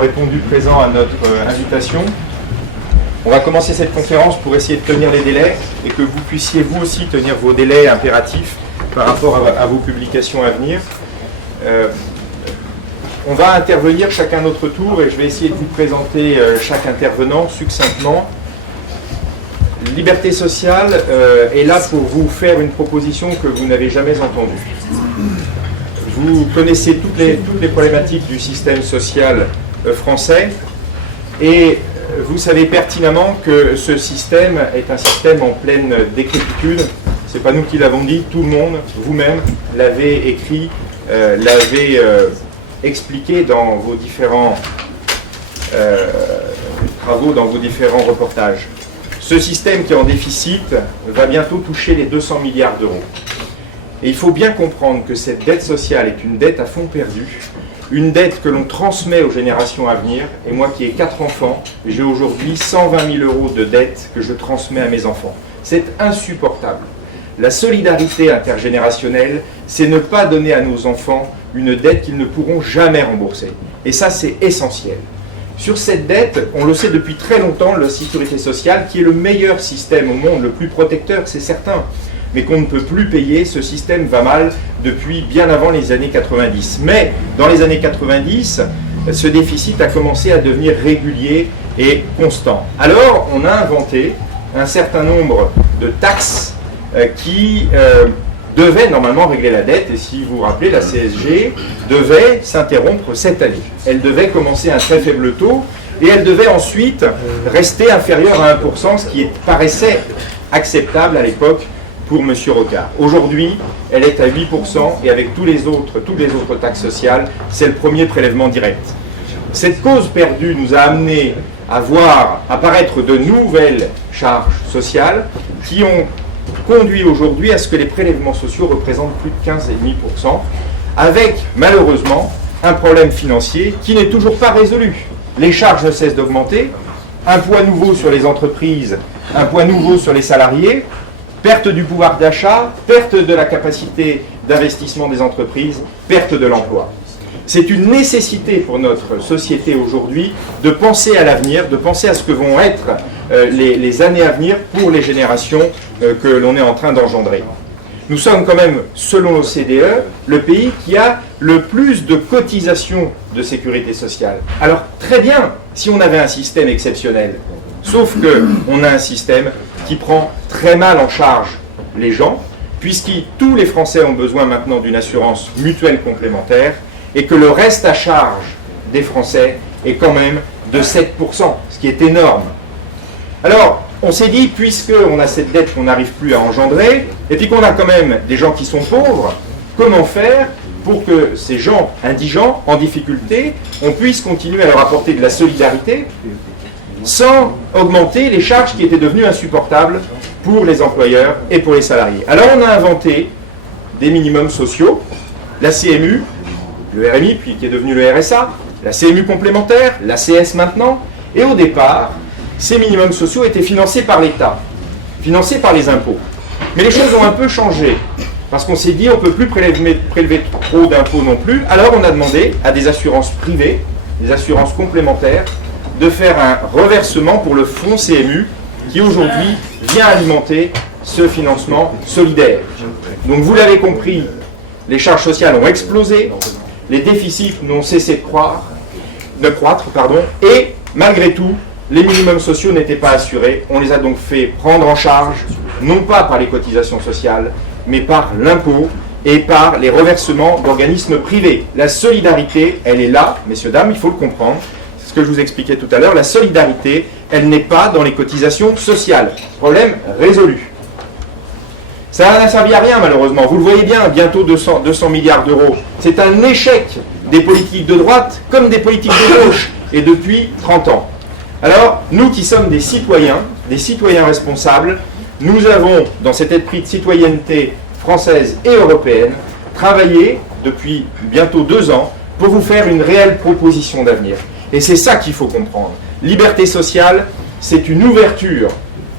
d'avoir répondu présent à notre invitation. On va commencer cette conférence pour essayer de tenir les délais et que vous puissiez vous aussi tenir vos délais impératifs par rapport à vos publications à venir. On va intervenir chacun notre tour et je vais essayer de vous présenter chaque intervenant succinctement. Liberté sociale est là pour vous faire une proposition que vous n'avez jamais entendue. Vous connaissez toutes les problématiques du système social français et vous savez pertinemment que ce système est un système en pleine décrépitude. Ce n'est pas nous qui l'avons dit, tout le monde, vous-même, l'avez écrit, l'avez expliqué dans vos différents travaux, dans vos différents reportages. Ce système qui est en déficit va bientôt toucher les 200 milliards d'euros. Et il faut bien comprendre que cette dette sociale est une dette à fond perdu, une dette que l'on transmet aux générations à venir. Et moi qui ai 4 enfants, j'ai aujourd'hui 120 000 euros de dette que je transmets à mes enfants. C'est insupportable. La solidarité intergénérationnelle, c'est ne pas donner à nos enfants une dette qu'ils ne pourront jamais rembourser. Et ça, c'est essentiel. Sur cette dette, on le sait depuis très longtemps, la sécurité sociale, qui est le meilleur système au monde, le plus protecteur, c'est certain, mais qu'on ne peut plus payer, ce système va mal depuis bien avant les années 90. Mais dans les années 90, ce déficit a commencé à devenir régulier et constant. Alors, on a inventé un certain nombre de taxes qui devait normalement régler la dette, et si vous vous rappelez, la CSG devait s'interrompre cette année. Elle devait commencer à un très faible taux, et elle devait ensuite rester inférieure à 1%, ce qui paraissait acceptable à l'époque pour M. Rocard. Aujourd'hui, elle est à 8%, et avec toutes les autres taxes sociales, c'est le premier prélèvement direct. Cette cause perdue nous a amené à voir apparaître de nouvelles charges sociales qui ont conduit aujourd'hui à ce que les prélèvements sociaux représentent plus de 15,5%, avec malheureusement un problème financier qui n'est toujours pas résolu. Les charges ne cessent d'augmenter, un poids nouveau sur les entreprises, un poids nouveau sur les salariés, perte du pouvoir d'achat, perte de la capacité d'investissement des entreprises, perte de l'emploi. C'est une nécessité pour notre société aujourd'hui de penser à l'avenir, de penser à ce que vont être les années à venir pour les générations que l'on est en train d'engendrer. Nous sommes quand même, selon l'OCDE, le pays qui a le plus de cotisations de sécurité sociale. Alors très bien, si on avait un système exceptionnel, sauf qu'on a un système qui prend très mal en charge les gens, puisque tous les Français ont besoin maintenant d'une assurance mutuelle complémentaire, et que le reste à charge des Français est quand même de 7%, ce qui est énorme. Alors, on s'est dit, puisqu'on a cette dette qu'on n'arrive plus à engendrer, et puis qu'on a quand même des gens qui sont pauvres, comment faire pour que ces gens indigents, en difficulté, on puisse continuer à leur apporter de la solidarité sans augmenter les charges qui étaient devenues insupportables pour les employeurs et pour les salariés. Alors on a inventé des minimums sociaux, la CMU, le RMI, puis qui est devenu le RSA, la CMU complémentaire, la CS maintenant, et au départ, ces minimums sociaux étaient financés par l'État, financés par les impôts. Mais les choses ont un peu changé, parce qu'on s'est dit on ne peut plus prélever trop d'impôts non plus, alors on a demandé à des assurances privées, des assurances complémentaires, de faire un reversement pour le fonds CMU, qui aujourd'hui vient alimenter ce financement solidaire. Donc vous l'avez compris, les charges sociales ont explosé, les déficits n'ont cessé de croître, et malgré tout, les minimums sociaux n'étaient pas assurés. On les a donc fait prendre en charge, non pas par les cotisations sociales, mais par l'impôt et par les reversements d'organismes privés. La solidarité, elle est là, messieurs, dames, il faut le comprendre. C'est ce que je vous expliquais tout à l'heure. La solidarité, elle n'est pas dans les cotisations sociales. Problème résolu. Ça n'a servi à rien, malheureusement. Vous le voyez bien, bientôt 200 milliards d'euros. C'est un échec des politiques de droite comme des politiques de gauche, et depuis 30 ans. Alors, nous qui sommes des citoyens responsables, nous avons, dans cet esprit de citoyenneté française et européenne, travaillé depuis bientôt 2 ans pour vous faire une réelle proposition d'avenir. Et c'est ça qu'il faut comprendre. Liberté sociale, c'est une ouverture.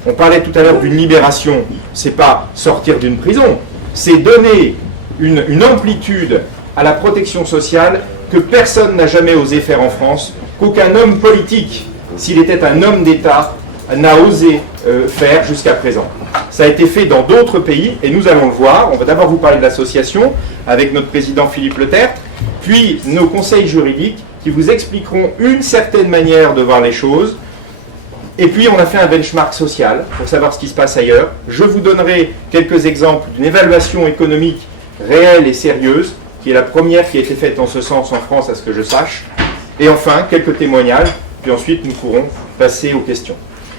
On parlait tout à l'heure d'une libération. C'est pas sortir d'une prison, c'est donner une amplitude à la protection sociale que personne n'a jamais osé faire en France, qu'aucun homme politique, s'il était un homme d'État, n'a osé faire jusqu'à présent. Ça a été fait dans d'autres pays, et nous allons le voir. On va d'abord vous parler de l'association, avec notre président Philippe Letertre, puis nos conseils juridiques, qui vous expliqueront une certaine manière de voir les choses. Et puis on a fait un benchmark social, pour savoir ce qui se passe ailleurs. Je vous donnerai quelques exemples d'une évaluation économique réelle et sérieuse, qui est la première qui a été faite en ce sens en France, à ce que je sache. Et enfin, quelques témoignages, puis ensuite nous pourrons passer aux questions.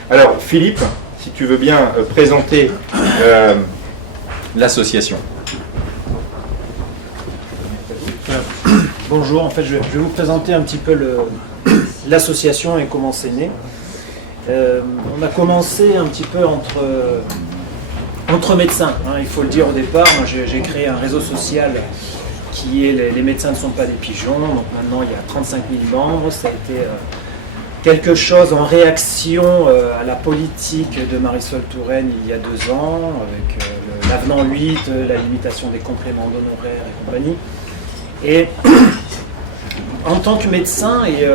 Alors, Philippe, si tu veux bien présenter l'association. Bonjour, en fait, je vais vous présenter un petit peu l'association et comment c'est né. On a commencé un petit peu entre médecins, hein, il faut le dire au départ. Moi, j'ai créé un réseau social qui est les médecins ne sont pas des pigeons. Donc maintenant, il y a 35 000 membres. Ça a été quelque chose en réaction à la politique de Marisol Touraine il y a 2 ans, avec l'avenant 8, la limitation des compléments d'honoraires et compagnie. Et en tant que médecin et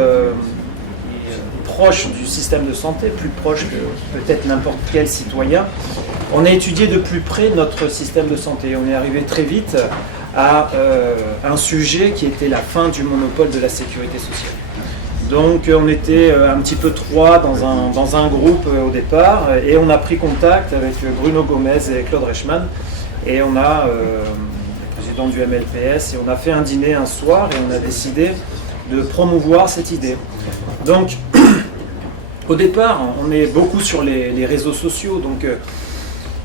proche du système de santé, plus proche que peut-être n'importe quel citoyen, on a étudié de plus près notre système de santé. On est arrivé très vite à un sujet qui était la fin du monopole de la sécurité sociale. Donc on était un petit peu 3 dans un groupe au départ, et on a pris contact avec Bruno Gomez et Claude Reichmann, et on a, le président du MLPS, et on a fait un dîner un soir, et on a décidé de promouvoir cette idée. Donc au départ, on est beaucoup sur les réseaux sociaux, donc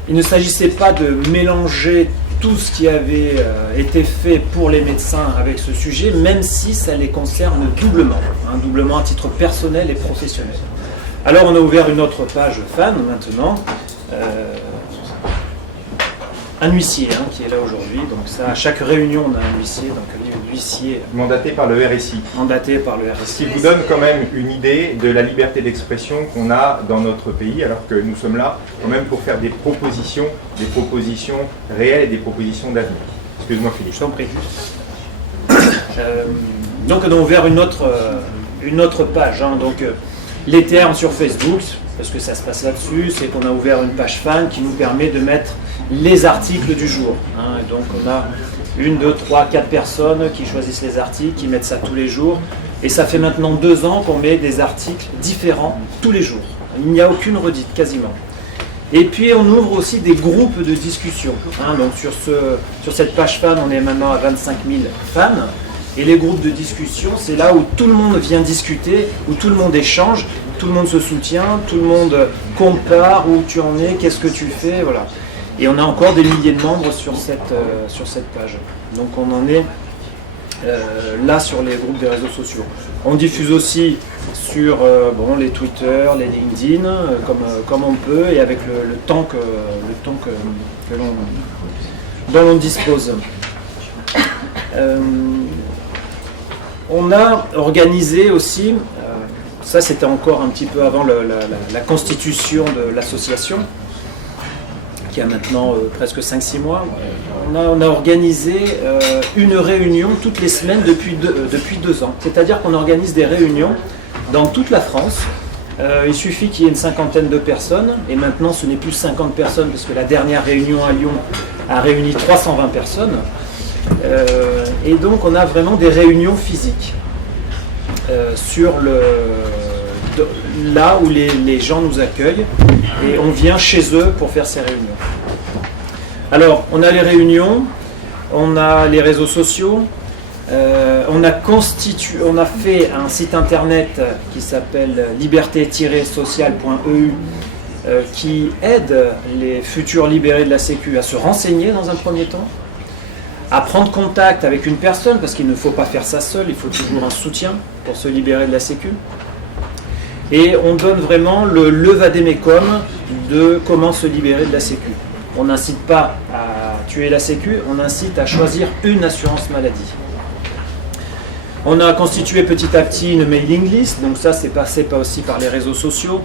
il ne s'agissait pas de mélanger tout ce qui avait été fait pour les médecins avec ce sujet, même si ça les concerne doublement, hein, doublement à titre personnel et professionnel. Alors on a ouvert une autre page fan maintenant, un huissier qui est là aujourd'hui. Donc ça, à chaque réunion, on a un huissier, donc un huissier Mandaté par le RSI. Mandaté par le RSI. Ce qui vous donne quand même une idée de la liberté d'expression qu'on a dans notre pays, alors que nous sommes là quand même pour faire des propositions réelles et des propositions d'avenir. Excuse-moi Philippe. Je t'en prie. Donc on a ouvert une autre page. Donc les termes sur Facebook, parce que ça se passe là-dessus, c'est qu'on a ouvert une page fan qui nous permet de mettre les articles du jour. Et donc on a 1, 2, 3, 4 personnes qui choisissent les articles, qui mettent ça tous les jours. Et ça fait maintenant 2 ans qu'on met des articles différents tous les jours. Il n'y a aucune redite, quasiment. Et puis on ouvre aussi des groupes de discussion. Donc sur cette page fan, on est maintenant à 25 000 fans. Et les groupes de discussion, c'est là où tout le monde vient discuter, où tout le monde échange, tout le monde se soutient, tout le monde compare où tu en es, qu'est-ce que tu fais, voilà. Et on a encore des milliers de membres sur cette page. Donc on en est là sur les groupes des réseaux sociaux. On diffuse aussi sur les Twitter, les LinkedIn, comme on peut, et avec le temps dont l'on dispose. On a organisé aussi, ça c'était encore un petit peu avant la constitution de l'association, qui a maintenant presque 5-6 mois, on a organisé une réunion toutes les semaines depuis 2 ans. C'est-à-dire qu'on organise des réunions dans toute la France. Il suffit qu'il y ait une 50aine de personnes, et maintenant ce n'est plus 50 personnes, parce que la dernière réunion à Lyon a réuni 320 personnes. Et donc on a vraiment des réunions physiques là où les gens nous accueillent, et on vient chez eux pour faire ces réunions. Alors on a les réunions, on a les réseaux sociaux, on a fait un site internet qui s'appelle liberté-social.eu qui aide les futurs libérés de la Sécu à se renseigner dans un premier temps, à prendre contact avec une personne, parce qu'il ne faut pas faire ça seul, il faut toujours un soutien pour se libérer de la Sécu. Et on donne vraiment le vadémécum de comment se libérer de la Sécu. On n'incite pas à tuer la Sécu, on incite à choisir une assurance maladie. On a constitué petit à petit une mailing list, donc ça c'est passé aussi par les réseaux sociaux,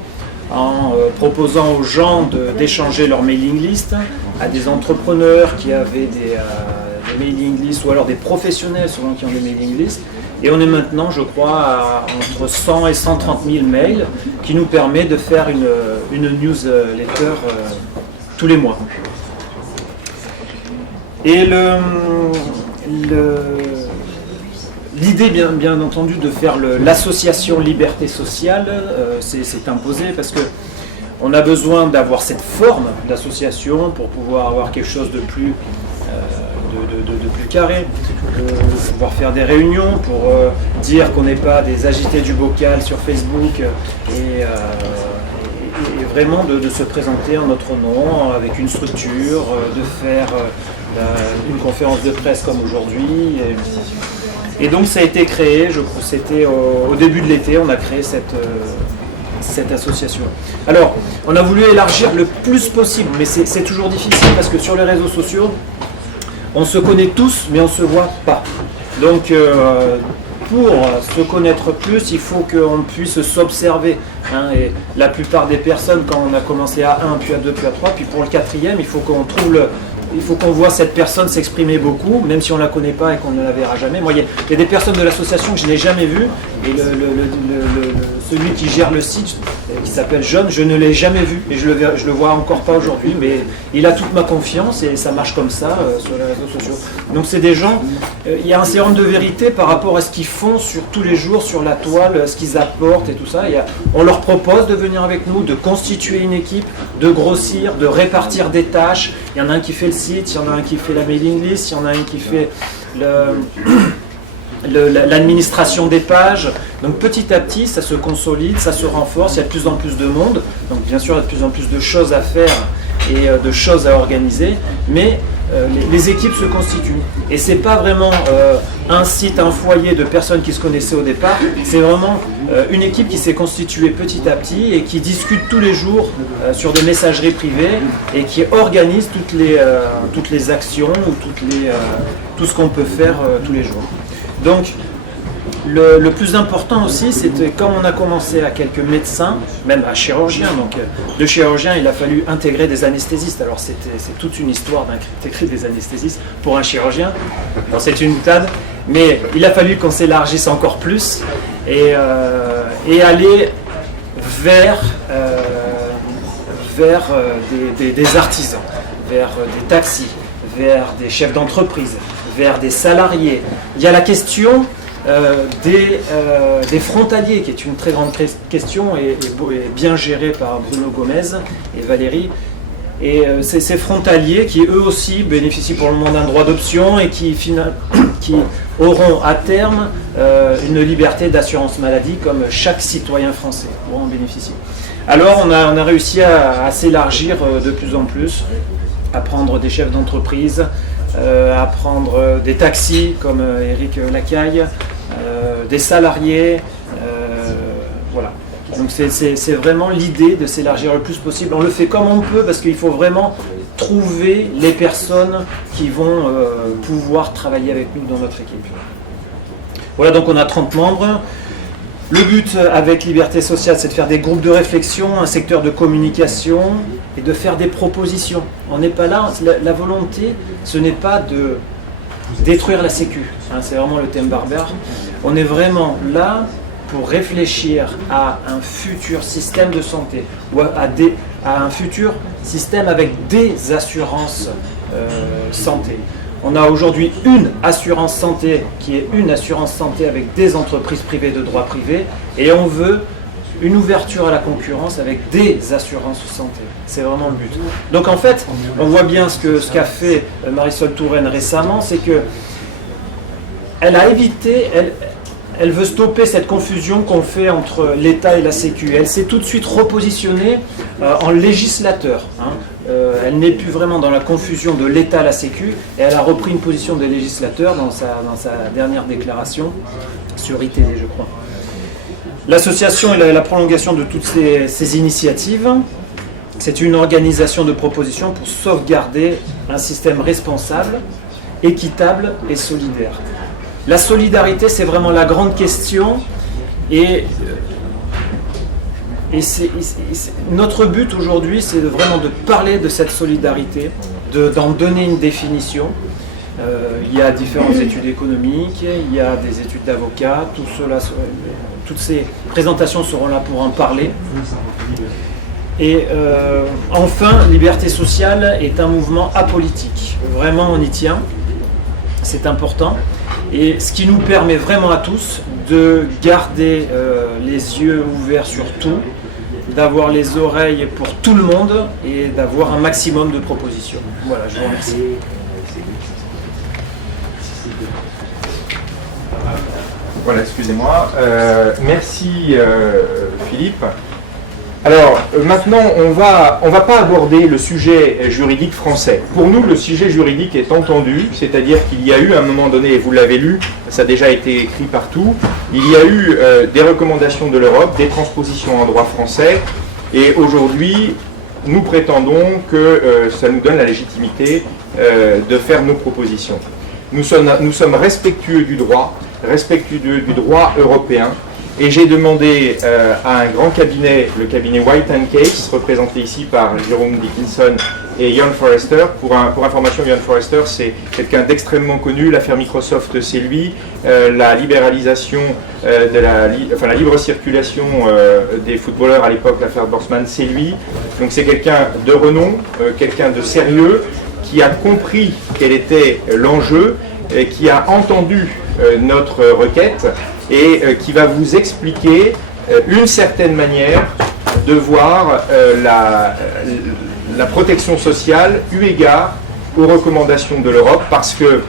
en proposant aux gens d'échanger leur mailing list à des entrepreneurs qui avaient des mailing lists, ou alors des professionnels souvent qui ont des mailing lists. Et on est maintenant, je crois, à entre 100 et 130 000 mails, qui nous permet de faire une newsletter tous les mois. Et l'idée, bien entendu, de faire l'association Liberté Sociale s'est imposée parce que on a besoin d'avoir cette forme d'association pour pouvoir avoir quelque chose de plus carré, pouvoir faire des réunions pour dire qu'on n'est pas des agités du bocal sur Facebook et vraiment de se présenter en notre nom avec une structure, de faire une conférence de presse comme aujourd'hui. Et donc ça a été créé, je crois, c'était au début de l'été, on a créé cette association. Alors, on a voulu élargir le plus possible, mais c'est toujours difficile parce que sur les réseaux sociaux, on se connaît tous, mais on ne se voit pas. Donc, pour se connaître plus, il faut qu'on puisse s'observer. Hein, et la plupart des personnes, quand on a commencé à 1, puis à 2, puis à 3, puis pour le 4e, il faut qu'on voit cette personne s'exprimer beaucoup, même si on ne la connaît pas et qu'on ne la verra jamais. Moi, il y a des personnes de l'association que je n'ai jamais vues, et celui qui gère le site, qui s'appelle John, je ne l'ai jamais vu, et je le vois encore pas aujourd'hui, mais il a toute ma confiance, et ça marche comme ça sur les réseaux sociaux. Donc c'est des gens, il y a un sérum de vérité par rapport à ce qu'ils font sur tous les jours, sur la toile, ce qu'ils apportent et tout ça. On leur propose de venir avec nous, de constituer une équipe, de grossir, de répartir des tâches. Il y en a un qui fait le site, il y en a un qui fait la mailing list, il y en a un qui fait l'administration des pages. Donc petit à petit, ça se consolide, ça se renforce, il y a de plus en plus de monde. Donc bien sûr, il y a de plus en plus de choses à faire et de choses à organiser, mais les équipes se constituent. Et c'est pas vraiment un site, un foyer de personnes qui se connaissaient au départ, c'est vraiment une équipe qui s'est constituée petit à petit et qui discute tous les jours sur des messageries privées et qui organise toutes les actions ou tout ce qu'on peut faire tous les jours. Donc le plus important aussi, c'était comme on a commencé à quelques médecins, même à chirurgiens, donc de chirurgiens il a fallu intégrer des anesthésistes. Alors c'est toute une histoire d'intégrer des anesthésistes pour un chirurgien, alors c'est une boutade, mais il a fallu qu'on s'élargisse encore plus et aller vers des artisans, vers des taxis, vers des chefs d'entreprise, vers des salariés. Il y a la question des frontaliers, qui est une très grande question et bien gérée par Bruno Gomez et Valérie. Et ces frontaliers qui eux aussi bénéficient pour le moment d'un droit d'option et qui auront à terme une liberté d'assurance maladie comme chaque citoyen français pourra en bénéficier. Alors on a réussi à s'élargir de plus en plus, à prendre des chefs d'entreprise, à prendre des taxis comme Éric Lacaille, des salariés, voilà. Donc c'est vraiment l'idée de s'élargir le plus possible. On le fait comme on peut parce qu'il faut vraiment trouver les personnes qui vont pouvoir travailler avec nous dans notre équipe. Voilà, donc on a 30 membres. Le but avec Liberté Sociale, c'est de faire des groupes de réflexion, un secteur de communication et de faire des propositions. On n'est pas là, la volonté, ce n'est pas de détruire la sécu, hein, c'est vraiment le thème barbare. On est vraiment là pour réfléchir à un futur système de santé, ou à un futur système avec des assurances santé. On a aujourd'hui une assurance santé qui est une assurance santé avec des entreprises privées de droit privé et on veut une ouverture à la concurrence avec des assurances santé. C'est vraiment le but. Donc en fait, on voit bien ce qu'a fait Marisol Touraine récemment, c'est que elle a évité, elle veut stopper cette confusion qu'on fait entre l'État et la Sécu. Elle s'est tout de suite repositionnée en législateur. Hein. Elle n'est plus vraiment dans la confusion de l'État à la Sécu, et elle a repris une position de législateur dans sa dernière déclaration sur ITD, je crois. L'association est la prolongation de toutes ces initiatives. C'est une organisation de proposition pour sauvegarder un système responsable, équitable et solidaire. La solidarité, c'est vraiment la grande question, et notre but aujourd'hui, c'est vraiment de parler de cette solidarité, d'en donner une définition, Il y a différentes études économiques, il y a des études d'avocats, toutes ces présentations seront là pour en parler. Et enfin, Liberté sociale est un mouvement apolitique. Vraiment, on y tient. C'est important. Et ce qui nous permet vraiment à tous de garder les yeux ouverts sur tout, d'avoir les oreilles pour tout le monde et d'avoir un maximum de propositions. Voilà, je vous remercie. Voilà, excusez-moi. Merci Philippe. Alors maintenant, on va pas aborder le sujet juridique français. Pour nous, le sujet juridique est entendu, c'est-à-dire qu'il y a eu à un moment donné, et vous l'avez lu, ça a déjà été écrit partout, il y a eu des recommandations de l'Europe, des transpositions en droit français, et aujourd'hui, nous prétendons que ça nous donne la légitimité de faire nos propositions. Nous sommes respectueux du droit européen, et j'ai demandé à un grand cabinet, le cabinet White & Case, représenté ici par Jérôme Dickinson et Ian Forrester. Pour information, Ian Forrester, c'est quelqu'un d'extrêmement connu. L'affaire Microsoft, c'est lui. La libéralisation, la libre circulation des footballeurs à l'époque, l'affaire Borsman, c'est lui. Donc c'est quelqu'un de renom, quelqu'un de sérieux, qui a compris quel était l'enjeu, qui a entendu notre requête, et qui va vous expliquer une certaine manière de voir la protection sociale eu égard aux recommandations de l'Europe, parce que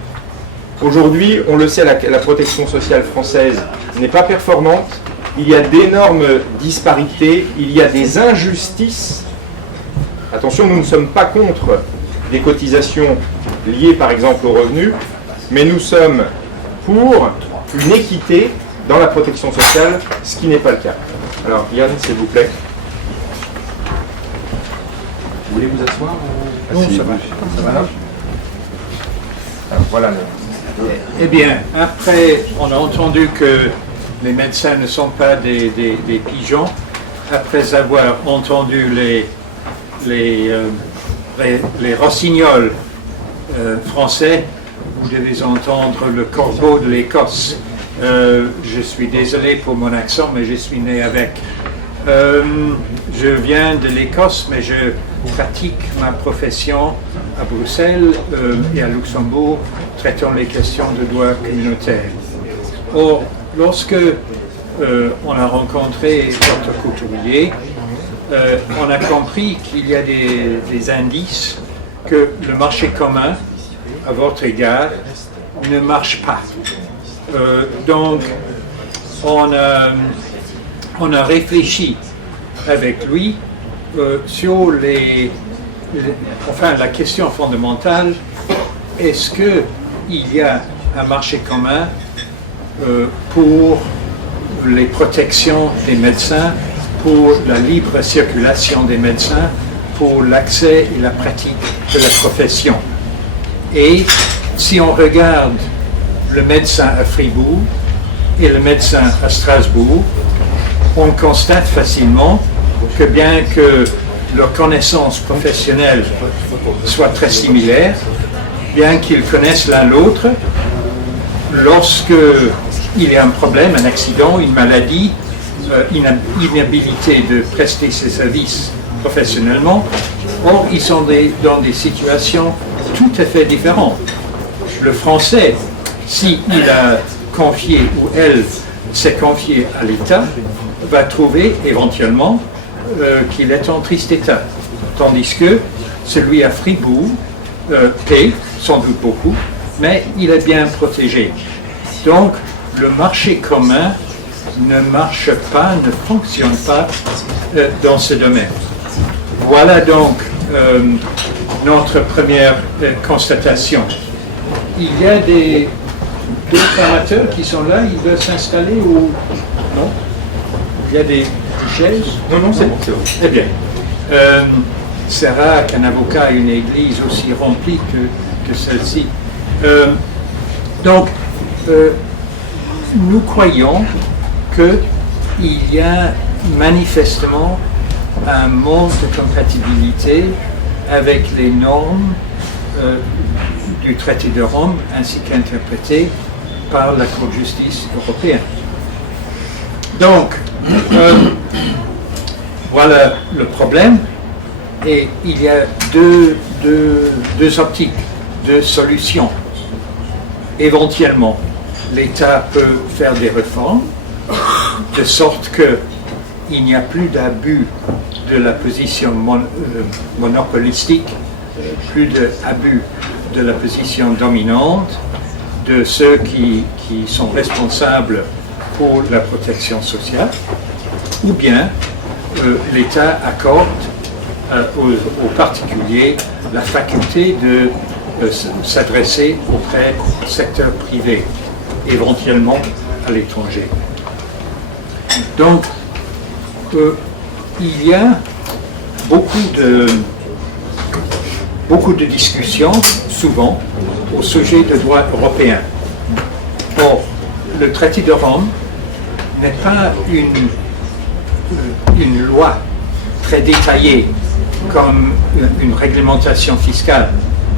aujourd'hui, on le sait, la protection sociale française n'est pas performante, il y a d'énormes disparités, il y a des injustices. Attention, nous ne sommes pas contre des cotisations liées par exemple aux revenus, mais nous sommes pour une équité dans la protection sociale, ce qui n'est pas le cas. Alors, Yann, s'il vous plaît. Vous voulez vous asseoir ou... Non, ça va. Ça va là. Alors, voilà. Eh bien, après, on a entendu que les médecins ne sont pas des pigeons. Après avoir entendu les rossignols français, vous devez entendre le corbeau de l'Écosse. Je suis désolé pour mon accent, mais je suis né avec. Je viens de l'Écosse, mais je pratique ma profession à Bruxelles et à Luxembourg, traitant les questions de droit communautaire. Or, lorsque on a rencontré Dr Couturier, on a compris qu'il y a des indices que le marché commun, à votre égard, ne marche pas. Donc, on a réfléchi avec lui sur la question fondamentale, est-ce qu'il y a un marché commun pour les protections des médecins, pour la libre circulation des médecins, pour l'accès et la pratique de la profession. Et si on regarde le médecin à Fribourg et le médecin à Strasbourg, on constate facilement que bien que leurs connaissances professionnelles soient très similaires, bien qu'ils connaissent l'un l'autre, lorsque il y a un problème, un accident, une maladie, inhabilité de prester ses services professionnellement, or ils sont dans des situations tout à fait différentes. Le Français, s'il a confié ou elle s'est confiée à l'État, va trouver éventuellement qu'il est en triste état. Tandis que celui à Fribourg paie sans doute beaucoup, mais il est bien protégé. Donc le marché commun ne marche pas, ne fonctionne pas dans ce domaine. Voilà donc notre première constatation. Il y a d'autres amateurs qui sont là, ils veulent s'installer ou non? Il y a des chaises? Non, c'est bon, c'est bon. Eh bien, c'est rare qu'un avocat ait une église aussi remplie que celle-ci. Donc, nous croyons qu'il y a manifestement un manque de compatibilité avec les normes du traité de Rome ainsi qu'interprété par la Cour de justice européenne. Donc, voilà le problème, et il y a deux optiques, deux solutions. Éventuellement, l'État peut faire des réformes, de sorte qu'il n'y a plus d'abus de la position monopolistique, plus d'abus de la position dominante de ceux qui sont responsables pour la protection sociale, ou bien l'État accorde aux particuliers la faculté de s'adresser auprès du secteur privé, éventuellement à l'étranger. Donc, il y a beaucoup de discussions, souvent, au sujet de droit européen. Or, le traité de Rome n'est pas une loi très détaillée comme une réglementation fiscale.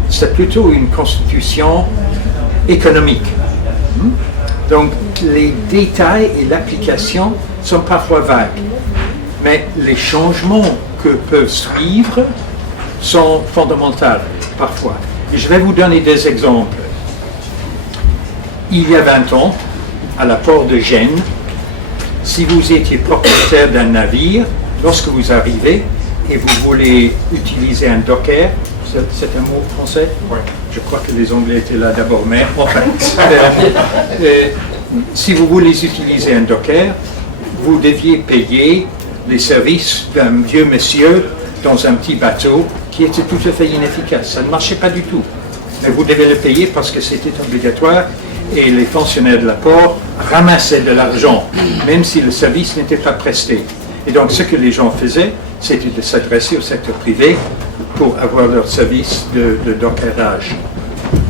C'est plutôt une constitution économique. Donc, les détails et l'application sont parfois vagues, mais les changements que peuvent suivre sont fondamentaux parfois. Et je vais vous donner des exemples. Il y a 20 ans, à la port de Gênes, si vous étiez propriétaire d'un navire, lorsque vous arrivez et vous voulez utiliser un docker, c'est un mot français? Oui. Je crois que les Anglais étaient là d'abord, mais enfin, si vous voulez utiliser un docker, vous deviez payer les services d'un vieux monsieur dans un petit bateau qui était tout à fait inefficace. Ça ne marchait pas du tout. Mais vous devez le payer parce que c'était obligatoire et les fonctionnaires de la port ramassaient de l'argent, même si le service n'était pas presté. Et donc ce que les gens faisaient, c'était de s'adresser au secteur privé pour avoir leur service de dockerage.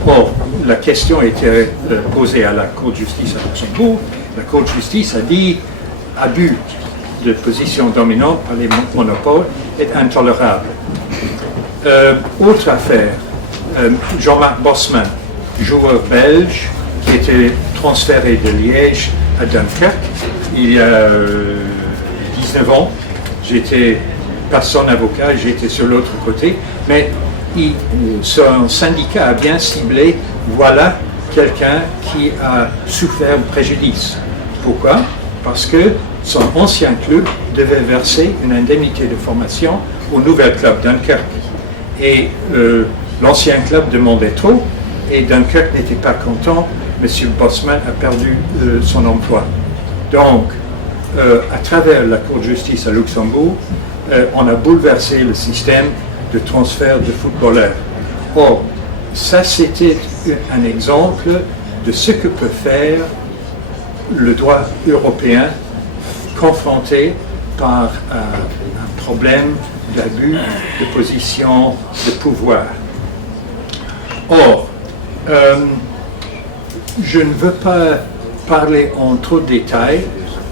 Or, la question a été posée à la Cour de justice à Luxembourg. La Cour de justice a dit abus de position dominante par les monopoles est intolérable. Autre affaire, Jean-Marc Bosman, joueur belge qui était transféré de Liège à Dunkerque il y a 19 ans. J'étais pas son avocat, j'étais sur l'autre côté, mais son syndicat a bien ciblé, voilà quelqu'un qui a souffert de préjudice. Pourquoi? Parce que son ancien club devait verser une indemnité de formation au nouvel club Dunkerque. Et l'ancien club demandait trop, et Dunkerque n'était pas content. M. Bosman a perdu son emploi. Donc, à travers la Cour de justice à Luxembourg, on a bouleversé le système de transfert de footballeurs. Or, ça c'était un exemple de ce que peut faire le droit européen confronté par un problème d'abus de position de pouvoir. Or, je ne veux pas parler en trop de détails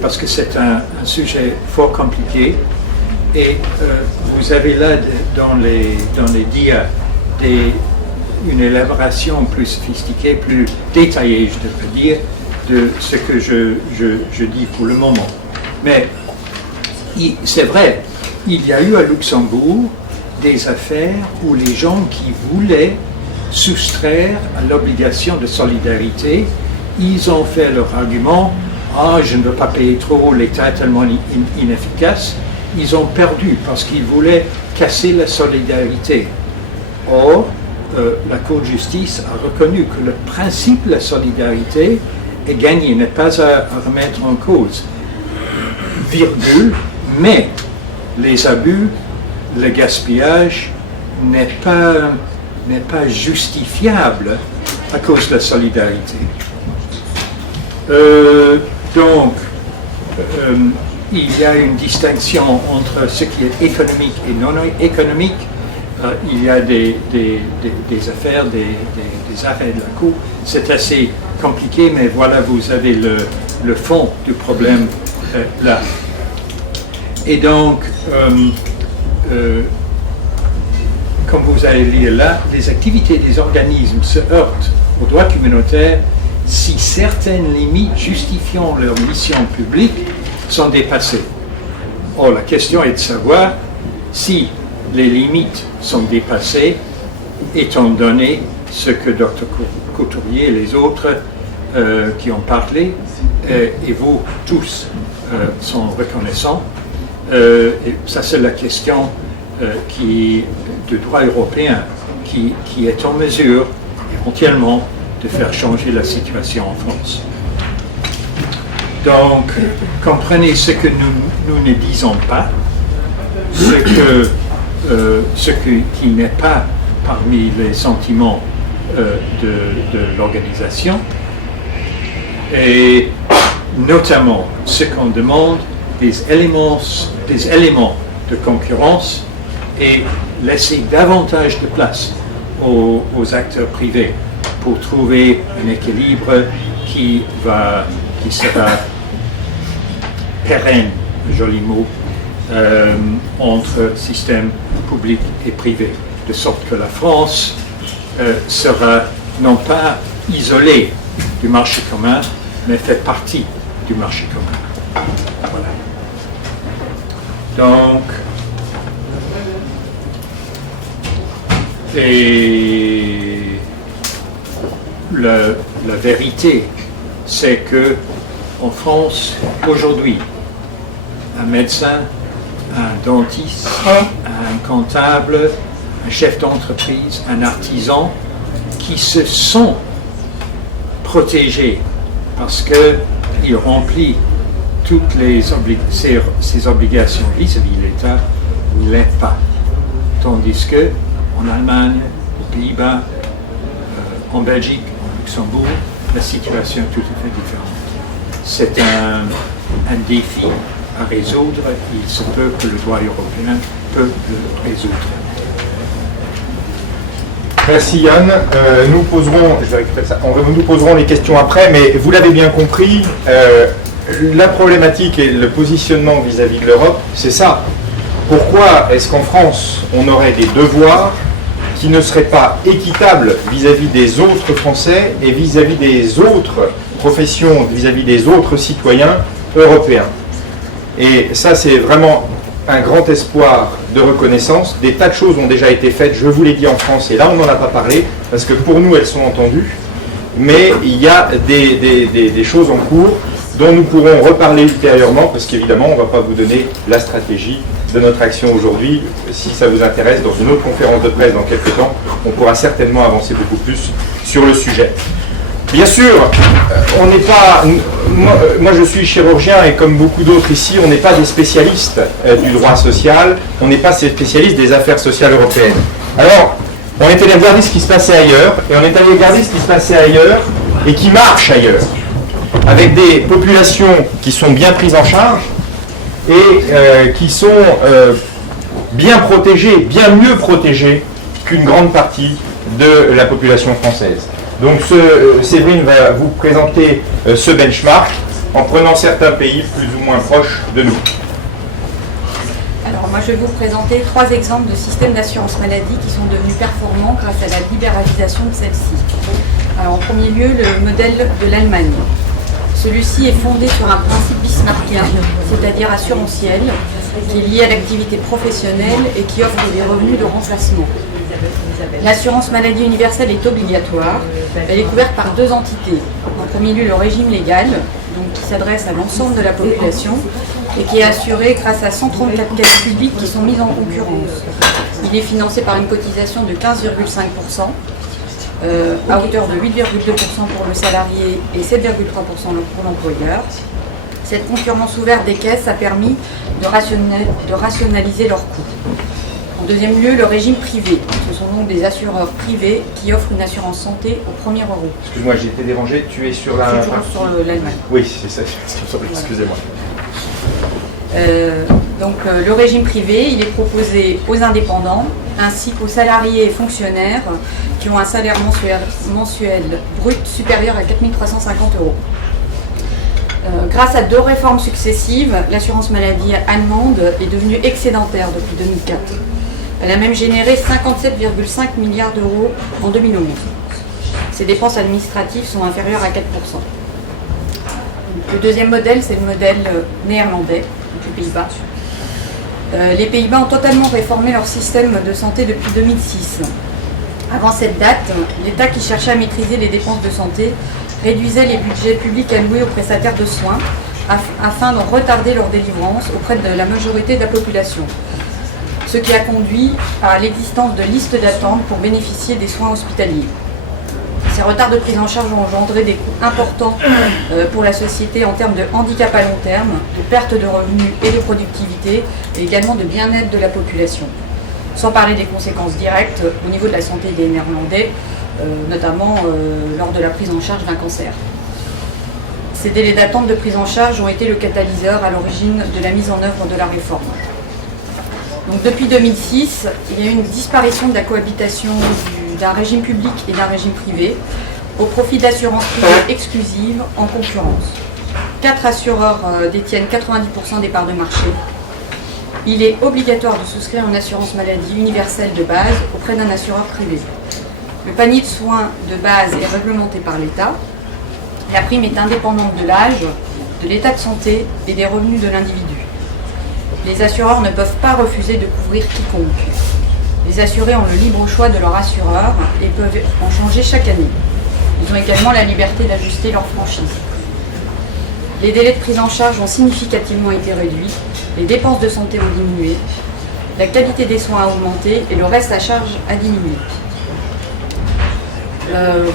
parce que c'est un sujet fort compliqué et vous avez là dans les dias une élaboration plus sophistiquée, plus détaillée, je devrais dire, de ce que je dis pour le moment. Mais c'est vrai, il y a eu à Luxembourg des affaires où les gens qui voulaient soustraire à l'obligation de solidarité, ils ont fait leur argument, je ne veux pas payer trop, l'État est tellement inefficace. Ils ont perdu parce qu'ils voulaient casser la solidarité. Or, la Cour de justice a reconnu que le principe de la solidarité est gagné, n'est pas à remettre en cause. Virgule, mais les abus, le gaspillage n'est pas justifiable à cause de la solidarité. Donc, il y a une distinction entre ce qui est économique et non économique. Il y a des affaires, des arrêts de la Cour. C'est assez compliqué, mais voilà, vous avez le fond du problème là. Et donc, comme vous allez lire là, les activités des organismes se heurtent au droit communautaire si certaines limites justifiant leur mission publique sont dépassées. Or, la question est de savoir si les limites sont dépassées, étant donné ce que Dr Couturier et les autres qui ont parlé, et vous tous sont reconnaissants. Et ça, c'est la question du droit européen qui est en mesure, éventuellement, de faire changer la situation en France. Donc, comprenez ce que nous ne disons pas, ce qui n'est pas parmi les sentiments de l'organisation, et notamment ce qu'on demande des éléments de concurrence et laisser davantage de place aux acteurs privés pour trouver un équilibre qui sera pérenne, joli mot, entre système public et privé, de sorte que la France sera non pas isolée du marché commun, mais fait partie du marché commun. Voilà. Donc, et la vérité, c'est que en France, aujourd'hui, un médecin, un dentiste, un comptable, un chef d'entreprise, un artisan, qui se sont protégés parce qu'il remplit toutes ses obligations vis-à-vis de l'État, ne l'est pas. Tandis que en Allemagne, aux Pays-Bas, en Belgique, en Luxembourg, la situation est tout à fait différente. C'est un défi à résoudre. Il se peut que le droit européen peut le résoudre. Merci Yann. Nous poserons les questions après, mais vous l'avez bien compris, la problématique et le positionnement vis-à-vis de l'Europe, c'est ça. Pourquoi est-ce qu'en France, on aurait des devoirs qui ne seraient pas équitables vis-à-vis des autres Français et vis-à-vis des autres professions, vis-à-vis des autres citoyens européens? Et ça, c'est vraiment un grand espoir de reconnaissance. Des tas de choses ont déjà été faites, je vous l'ai dit, en France, et là on n'en a pas parlé, parce que pour nous elles sont entendues, mais il y a des choses en cours dont nous pourrons reparler ultérieurement, parce qu'évidemment on ne va pas vous donner la stratégie de notre action aujourd'hui. Si ça vous intéresse, dans une autre conférence de presse dans quelques temps, on pourra certainement avancer beaucoup plus sur le sujet. Bien sûr, on n'est pas. Moi, je suis chirurgien et comme beaucoup d'autres ici, on n'est pas des spécialistes du droit social, on n'est pas des spécialistes des affaires sociales européennes. Alors, on est allé regarder ce qui se passait ailleurs, et on est allé regarder ce qui se passait ailleurs et qui marche ailleurs, avec des populations qui sont bien prises en charge et qui sont bien protégées, bien mieux protégées qu'une grande partie de la population française. Donc Séverine va vous présenter ce benchmark en prenant certains pays plus ou moins proches de nous. Alors moi je vais vous présenter 3 exemples de systèmes d'assurance maladie qui sont devenus performants grâce à la libéralisation de celle-ci. Alors en premier lieu, le modèle de l'Allemagne. Celui-ci est fondé sur un principe bismarckien, c'est-à-dire assurantiel, qui est lié à l'activité professionnelle et qui offre des revenus de remplacement. L'assurance maladie universelle est obligatoire. Elle est couverte par 2 entités. En premier lieu, le régime légal, donc qui s'adresse à l'ensemble de la population et qui est assuré grâce à 134 caisses publiques qui sont mises en concurrence. Il est financé par une cotisation de 15,5%, à hauteur de 8,2% pour le salarié et 7,3% pour l'employeur. Cette concurrence ouverte des caisses a permis de rationaliser leurs coûts. En deuxième lieu, le régime privé. Ce sont donc des assureurs privés qui offrent une assurance santé au premier euro. Excuse-moi, j'ai été dérangé, tu es sur la... Je suis toujours sur l'Allemagne. Oui, c'est ça, excusez-moi. Donc le régime privé, il est proposé aux indépendants ainsi qu'aux salariés et fonctionnaires qui ont un salaire mensuel brut supérieur à 4 350 €. Grâce à 2 réformes successives, l'assurance maladie allemande est devenue excédentaire depuis 2004. Elle a même généré 57,5 milliards d'euros en 2011. Ses dépenses administratives sont inférieures à 4%. Le deuxième modèle, c'est le modèle néerlandais, les Pays-Bas. Les Pays-Bas ont totalement réformé leur système de santé depuis 2006. Avant cette date, l'État qui cherchait à maîtriser les dépenses de santé réduisait les budgets publics alloués aux prestataires de soins afin de retarder leur délivrance auprès de la majorité de la population. Ce qui a conduit à l'existence de listes d'attente pour bénéficier des soins hospitaliers. Ces retards de prise en charge ont engendré des coûts importants pour la société en termes de handicap à long terme, de perte de revenus et de productivité, et également de bien-être de la population. Sans parler des conséquences directes au niveau de la santé des Néerlandais, notamment lors de la prise en charge d'un cancer. Ces délais d'attente de prise en charge ont été le catalyseur à l'origine de la mise en œuvre de la réforme. Donc, depuis 2006, il y a eu une disparition de la cohabitation d'un régime public et d'un régime privé au profit d'assurances privées exclusives en concurrence. 4 assureurs détiennent 90% des parts de marché. Il est obligatoire de souscrire une assurance maladie universelle de base auprès d'un assureur privé. Le panier de soins de base est réglementé par l'État. La prime est indépendante de l'âge, de l'état de santé et des revenus de l'individu. Les assureurs ne peuvent pas refuser de couvrir quiconque. Les assurés ont le libre choix de leur assureur et peuvent en changer chaque année. Ils ont également la liberté d'ajuster leur franchise. Les délais de prise en charge ont significativement été réduits, les dépenses de santé ont diminué, la qualité des soins a augmenté et le reste à charge a diminué.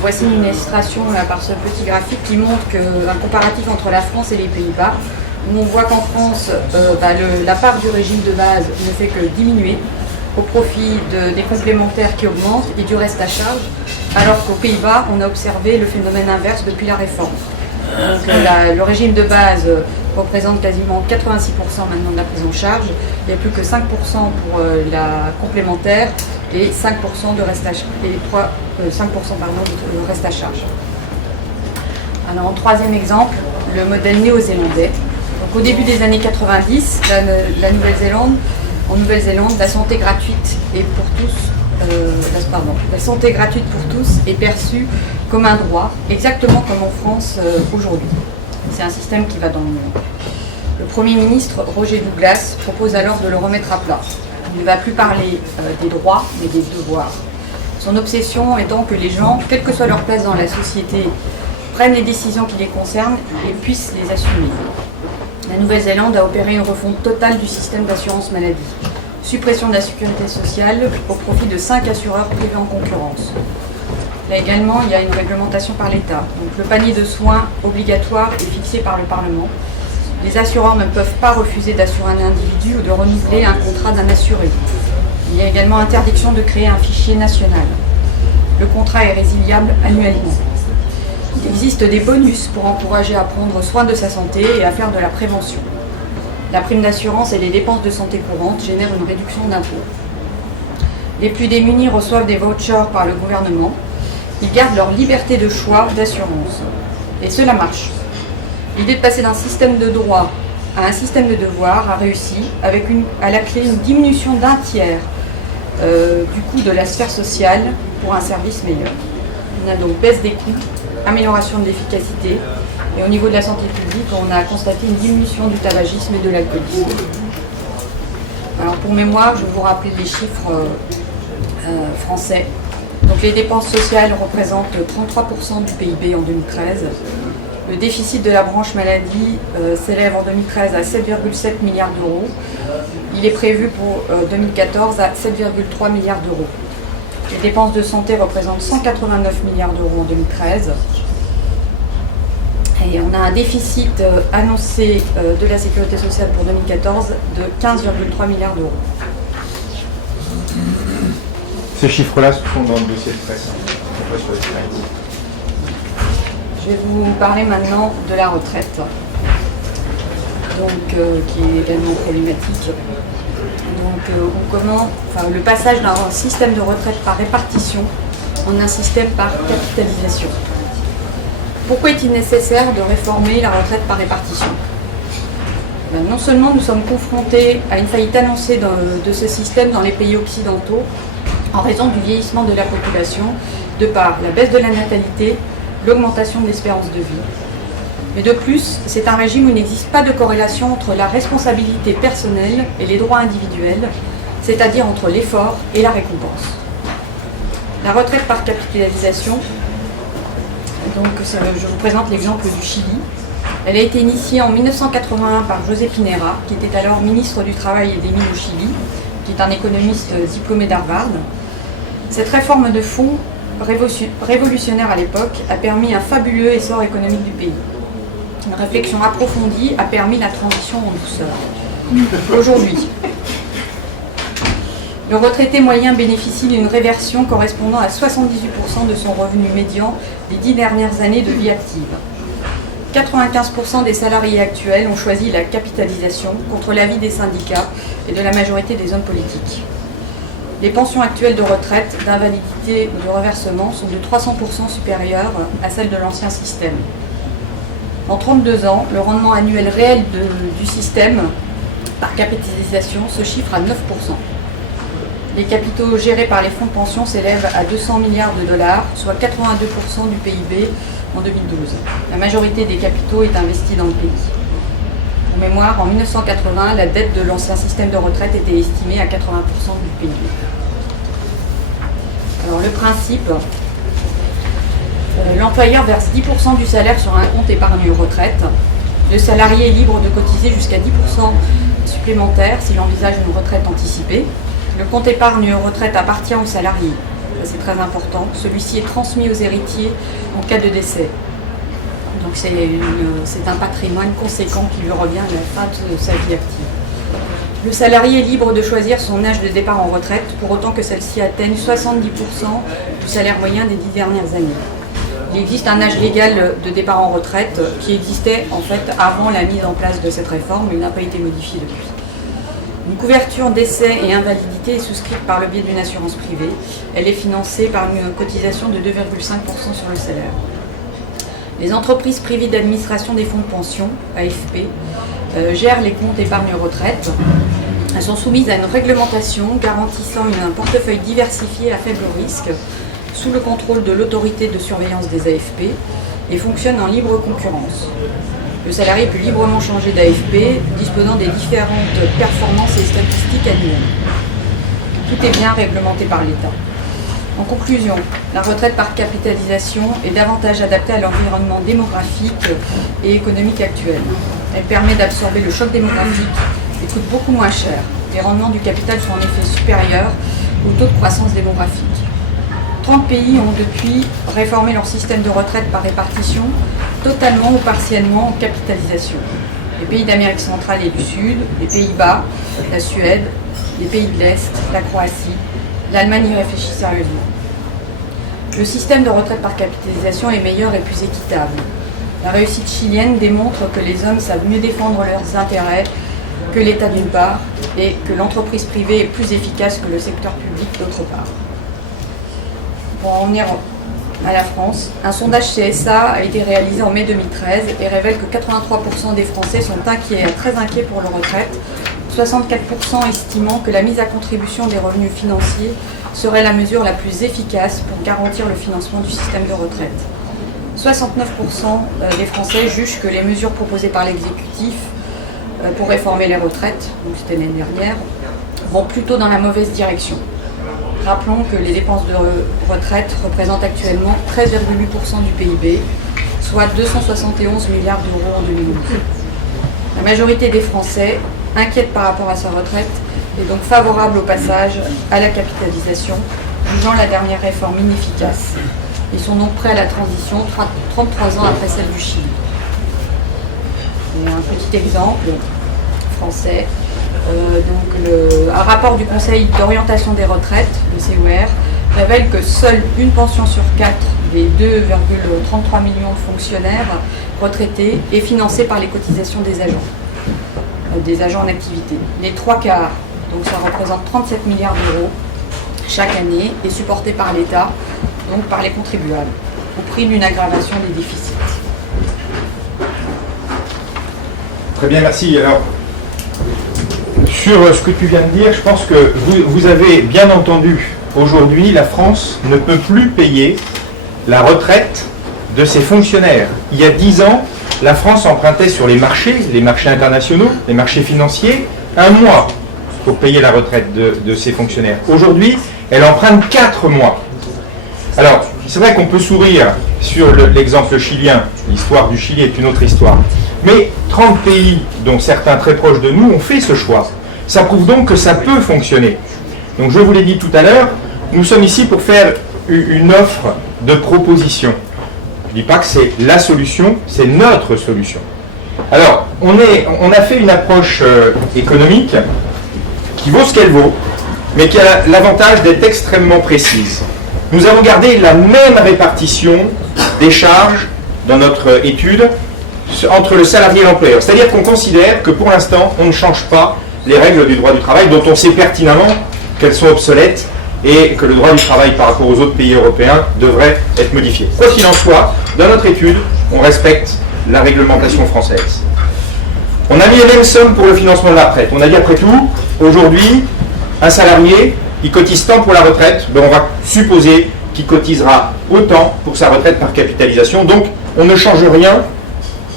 Voici une illustration par ce petit graphique qui montre un comparatif entre la France et les Pays-Bas, où on voit qu'en France, la part du régime de base ne fait que diminuer au profit des complémentaires qui augmentent et du reste à charge, alors qu'aux Pays-Bas, on a observé le phénomène inverse depuis la réforme. Donc, le régime de base représente quasiment 86% maintenant de la prise en charge, il n'y a plus que 5% pour la complémentaire et 5% de reste à charge. De reste à charge. Alors, en troisième exemple, le modèle néo-zélandais. Donc, au début des années 90, en Nouvelle-Zélande, la santé gratuite la santé gratuite pour tous est perçue comme un droit, exactement comme en France aujourd'hui. C'est un système qui va dans le monde. Le Premier ministre, Roger Douglas, propose alors de le remettre à plat. Il ne va plus parler des droits, mais des devoirs. Son obsession étant que les gens, quelle que soit leur place dans la société, prennent les décisions qui les concernent et puissent les assumer. La Nouvelle-Zélande a opéré une refonte totale du système d'assurance maladie. Suppression de la sécurité sociale au profit de 5 assureurs privés en concurrence. Là également, il y a une réglementation par l'État. Donc, le panier de soins obligatoire est fixé par le Parlement. Les assureurs ne peuvent pas refuser d'assurer un individu ou de renouveler un contrat d'un assuré. Il y a également interdiction de créer un fichier national. Le contrat est résiliable annuellement. Il existe des bonus pour encourager à prendre soin de sa santé et à faire de la prévention. La prime d'assurance et les dépenses de santé courantes génèrent une réduction d'impôts. Les plus démunis reçoivent des vouchers par le gouvernement. Ils gardent leur liberté de choix d'assurance. Et cela marche. L'idée de passer d'un système de droit à un système de devoir a réussi, avec à la clé une diminution d'un tiers du coût de la sphère sociale pour un service meilleur. On a donc baisse des coûts, amélioration de l'efficacité, et au niveau de la santé publique, on a constaté une diminution du tabagisme et de l'alcoolisme. Alors pour mémoire, je vais vous rappeler les chiffres français. Donc les dépenses sociales représentent 33% du PIB en 2013. Le déficit de la branche maladie s'élève en 2013 à 7,7 milliards d'euros. Il est prévu pour 2014 à 7,3 milliards d'euros. Les dépenses de santé représentent 189 milliards d'euros en 2013. Et on a un déficit annoncé de la sécurité sociale pour 2014 de 15,3 milliards d'euros. Ces chiffres-là sont dans le dossier de presse. Je vais vous parler maintenant de la retraite, donc, qui est également problématique. Donc, le passage d'un système de retraite par répartition en un système par capitalisation. Pourquoi est-il nécessaire de réformer la retraite par répartition? Non seulement nous sommes confrontés à une faillite annoncée de ce système dans les pays occidentaux en raison du vieillissement de la population, de par la baisse de la natalité, l'augmentation de l'espérance de vie. Mais de plus, c'est un régime où il n'existe pas de corrélation entre la responsabilité personnelle et les droits individuels, c'est-à-dire entre l'effort et la récompense. La retraite par capitalisation, donc je vous présente l'exemple du Chili. Elle a été initiée en 1981 par José Piñera, qui était alors ministre du Travail et des Mines au Chili, qui est un économiste diplômé d'Harvard. Cette réforme de fonds, révolutionnaire à l'époque, a permis un fabuleux essor économique du pays. Une réflexion approfondie a permis la transition en douceur. Aujourd'hui, le retraité moyen bénéficie d'une réversion correspondant à 78% de son revenu médian des 10 dernières années de vie active. 95% des salariés actuels ont choisi la capitalisation contre l'avis des syndicats et de la majorité des hommes politiques. Les pensions actuelles de retraite, d'invalidité ou de reversement sont de 300% supérieures à celles de l'ancien système. En 32 ans, le rendement annuel réel du système par capitalisation se chiffre à 9%. Les capitaux gérés par les fonds de pension s'élèvent à 200 milliards de dollars, soit 82% du PIB en 2012. La majorité des capitaux est investie dans le pays. Pour mémoire, en 1980, la dette de l'ancien système de retraite était estimée à 80% du PIB. Alors le principe, l'employeur verse 10% du salaire sur un compte épargne retraite. Le salarié est libre de cotiser jusqu'à 10% supplémentaire s'il envisage une retraite anticipée. Le compte épargne retraite appartient au salarié. C'est très important. Celui-ci est transmis aux héritiers en cas de décès. Donc c'est un patrimoine conséquent qui lui revient à la fin de sa vie active. Le salarié est libre de choisir son âge de départ en retraite, pour autant que celle-ci atteigne 70% du salaire moyen des 10 dernières années. Il existe un âge légal de départ en retraite qui existait en fait avant la mise en place de cette réforme, mais il n'a pas été modifié depuis. Une couverture décès et invalidité est souscrite par le biais d'une assurance privée. Elle est financée par une cotisation de 2,5% sur le salaire. Les entreprises privées d'administration des fonds de pension, AFP, gèrent les comptes épargne retraite. Elles sont soumises à une réglementation garantissant un portefeuille diversifié à faible risque, sous le contrôle de l'autorité de surveillance des AFP, et fonctionnent en libre concurrence. Le salarié peut librement changer d'AFP, disposant des différentes performances et statistiques annuelles. Tout est bien réglementé par l'État. En conclusion, la retraite par capitalisation est davantage adaptée à l'environnement démographique et économique actuel. Elle permet d'absorber le choc démographique et coûte beaucoup moins cher. Les rendements du capital sont en effet supérieurs au taux de croissance démographique. 30 pays ont depuis réformé leur système de retraite par répartition, totalement ou partiellement en capitalisation. Les pays d'Amérique centrale et du Sud, les Pays-Bas, la Suède, les pays de l'Est, la Croatie, l'Allemagne y réfléchit sérieusement. Le système de retraite par capitalisation est meilleur et plus équitable. La réussite chilienne démontre que les hommes savent mieux défendre leurs intérêts que l'État d'une part, et que l'entreprise privée est plus efficace que le secteur public d'autre part. Pour en venir à la France, un sondage CSA a été réalisé en mai 2013 et révèle que 83% des Français sont inquiets, très inquiets pour leur retraite, 64% estimant que la mise à contribution des revenus financiers serait la mesure la plus efficace pour garantir le financement du système de retraite. 69% des Français jugent que les mesures proposées par l'exécutif pour réformer les retraites, donc c'était l'année dernière, vont plutôt dans la mauvaise direction. Rappelons que les dépenses de retraite représentent actuellement 13,8% du PIB, soit 271 milliards d'euros en 2012. La majorité des Français, inquiète par rapport à sa retraite, est donc favorable au passage à la capitalisation, jugeant la dernière réforme inefficace. Ils sont donc prêts à la transition 33 ans après celle du Chili. Et un petit exemple français. Un rapport du Conseil d'orientation des retraites, le COR, révèle que seule une pension sur 4 des 2,33 millions de fonctionnaires retraités est financée par les cotisations des agents en activité. Les 3 quarts, donc ça représente 37 milliards d'euros chaque année, est supportée par l'État, donc par les contribuables, au prix d'une aggravation des déficits. Très bien, merci. Alors, Sur ce que tu viens de dire, je pense que vous avez bien entendu, aujourd'hui, la France ne peut plus payer la retraite de ses fonctionnaires. Il y a 10 ans, la France empruntait sur les marchés internationaux, les marchés financiers, 1 mois pour payer la retraite de ses fonctionnaires. Aujourd'hui, elle emprunte 4 mois. Alors, c'est vrai qu'on peut sourire sur l'exemple chilien, l'histoire du Chili est une autre histoire. Mais 30 pays, dont certains très proches de nous, ont fait ce choix. Ça prouve donc que ça peut fonctionner. Donc je vous l'ai dit tout à l'heure, nous sommes ici pour faire une offre de proposition. Je ne dis pas que c'est la solution, c'est notre solution. Alors, on a fait une approche économique qui vaut ce qu'elle vaut, mais qui a l'avantage d'être extrêmement précise. Nous avons gardé la même répartition des charges dans notre étude entre le salarié et l'employeur. C'est-à-dire qu'on considère que pour l'instant, on ne change pas les règles du droit du travail dont on sait pertinemment qu'elles sont obsolètes et que le droit du travail par rapport aux autres pays européens devrait être modifié. Quoi qu'il en soit, dans notre étude, on respecte la réglementation française. On a mis les mêmes sommes pour le financement de la retraite. On a dit après tout, aujourd'hui, un salarié, il cotise tant pour la retraite, on va supposer qu'il cotisera autant pour sa retraite par capitalisation. Donc, on ne change rien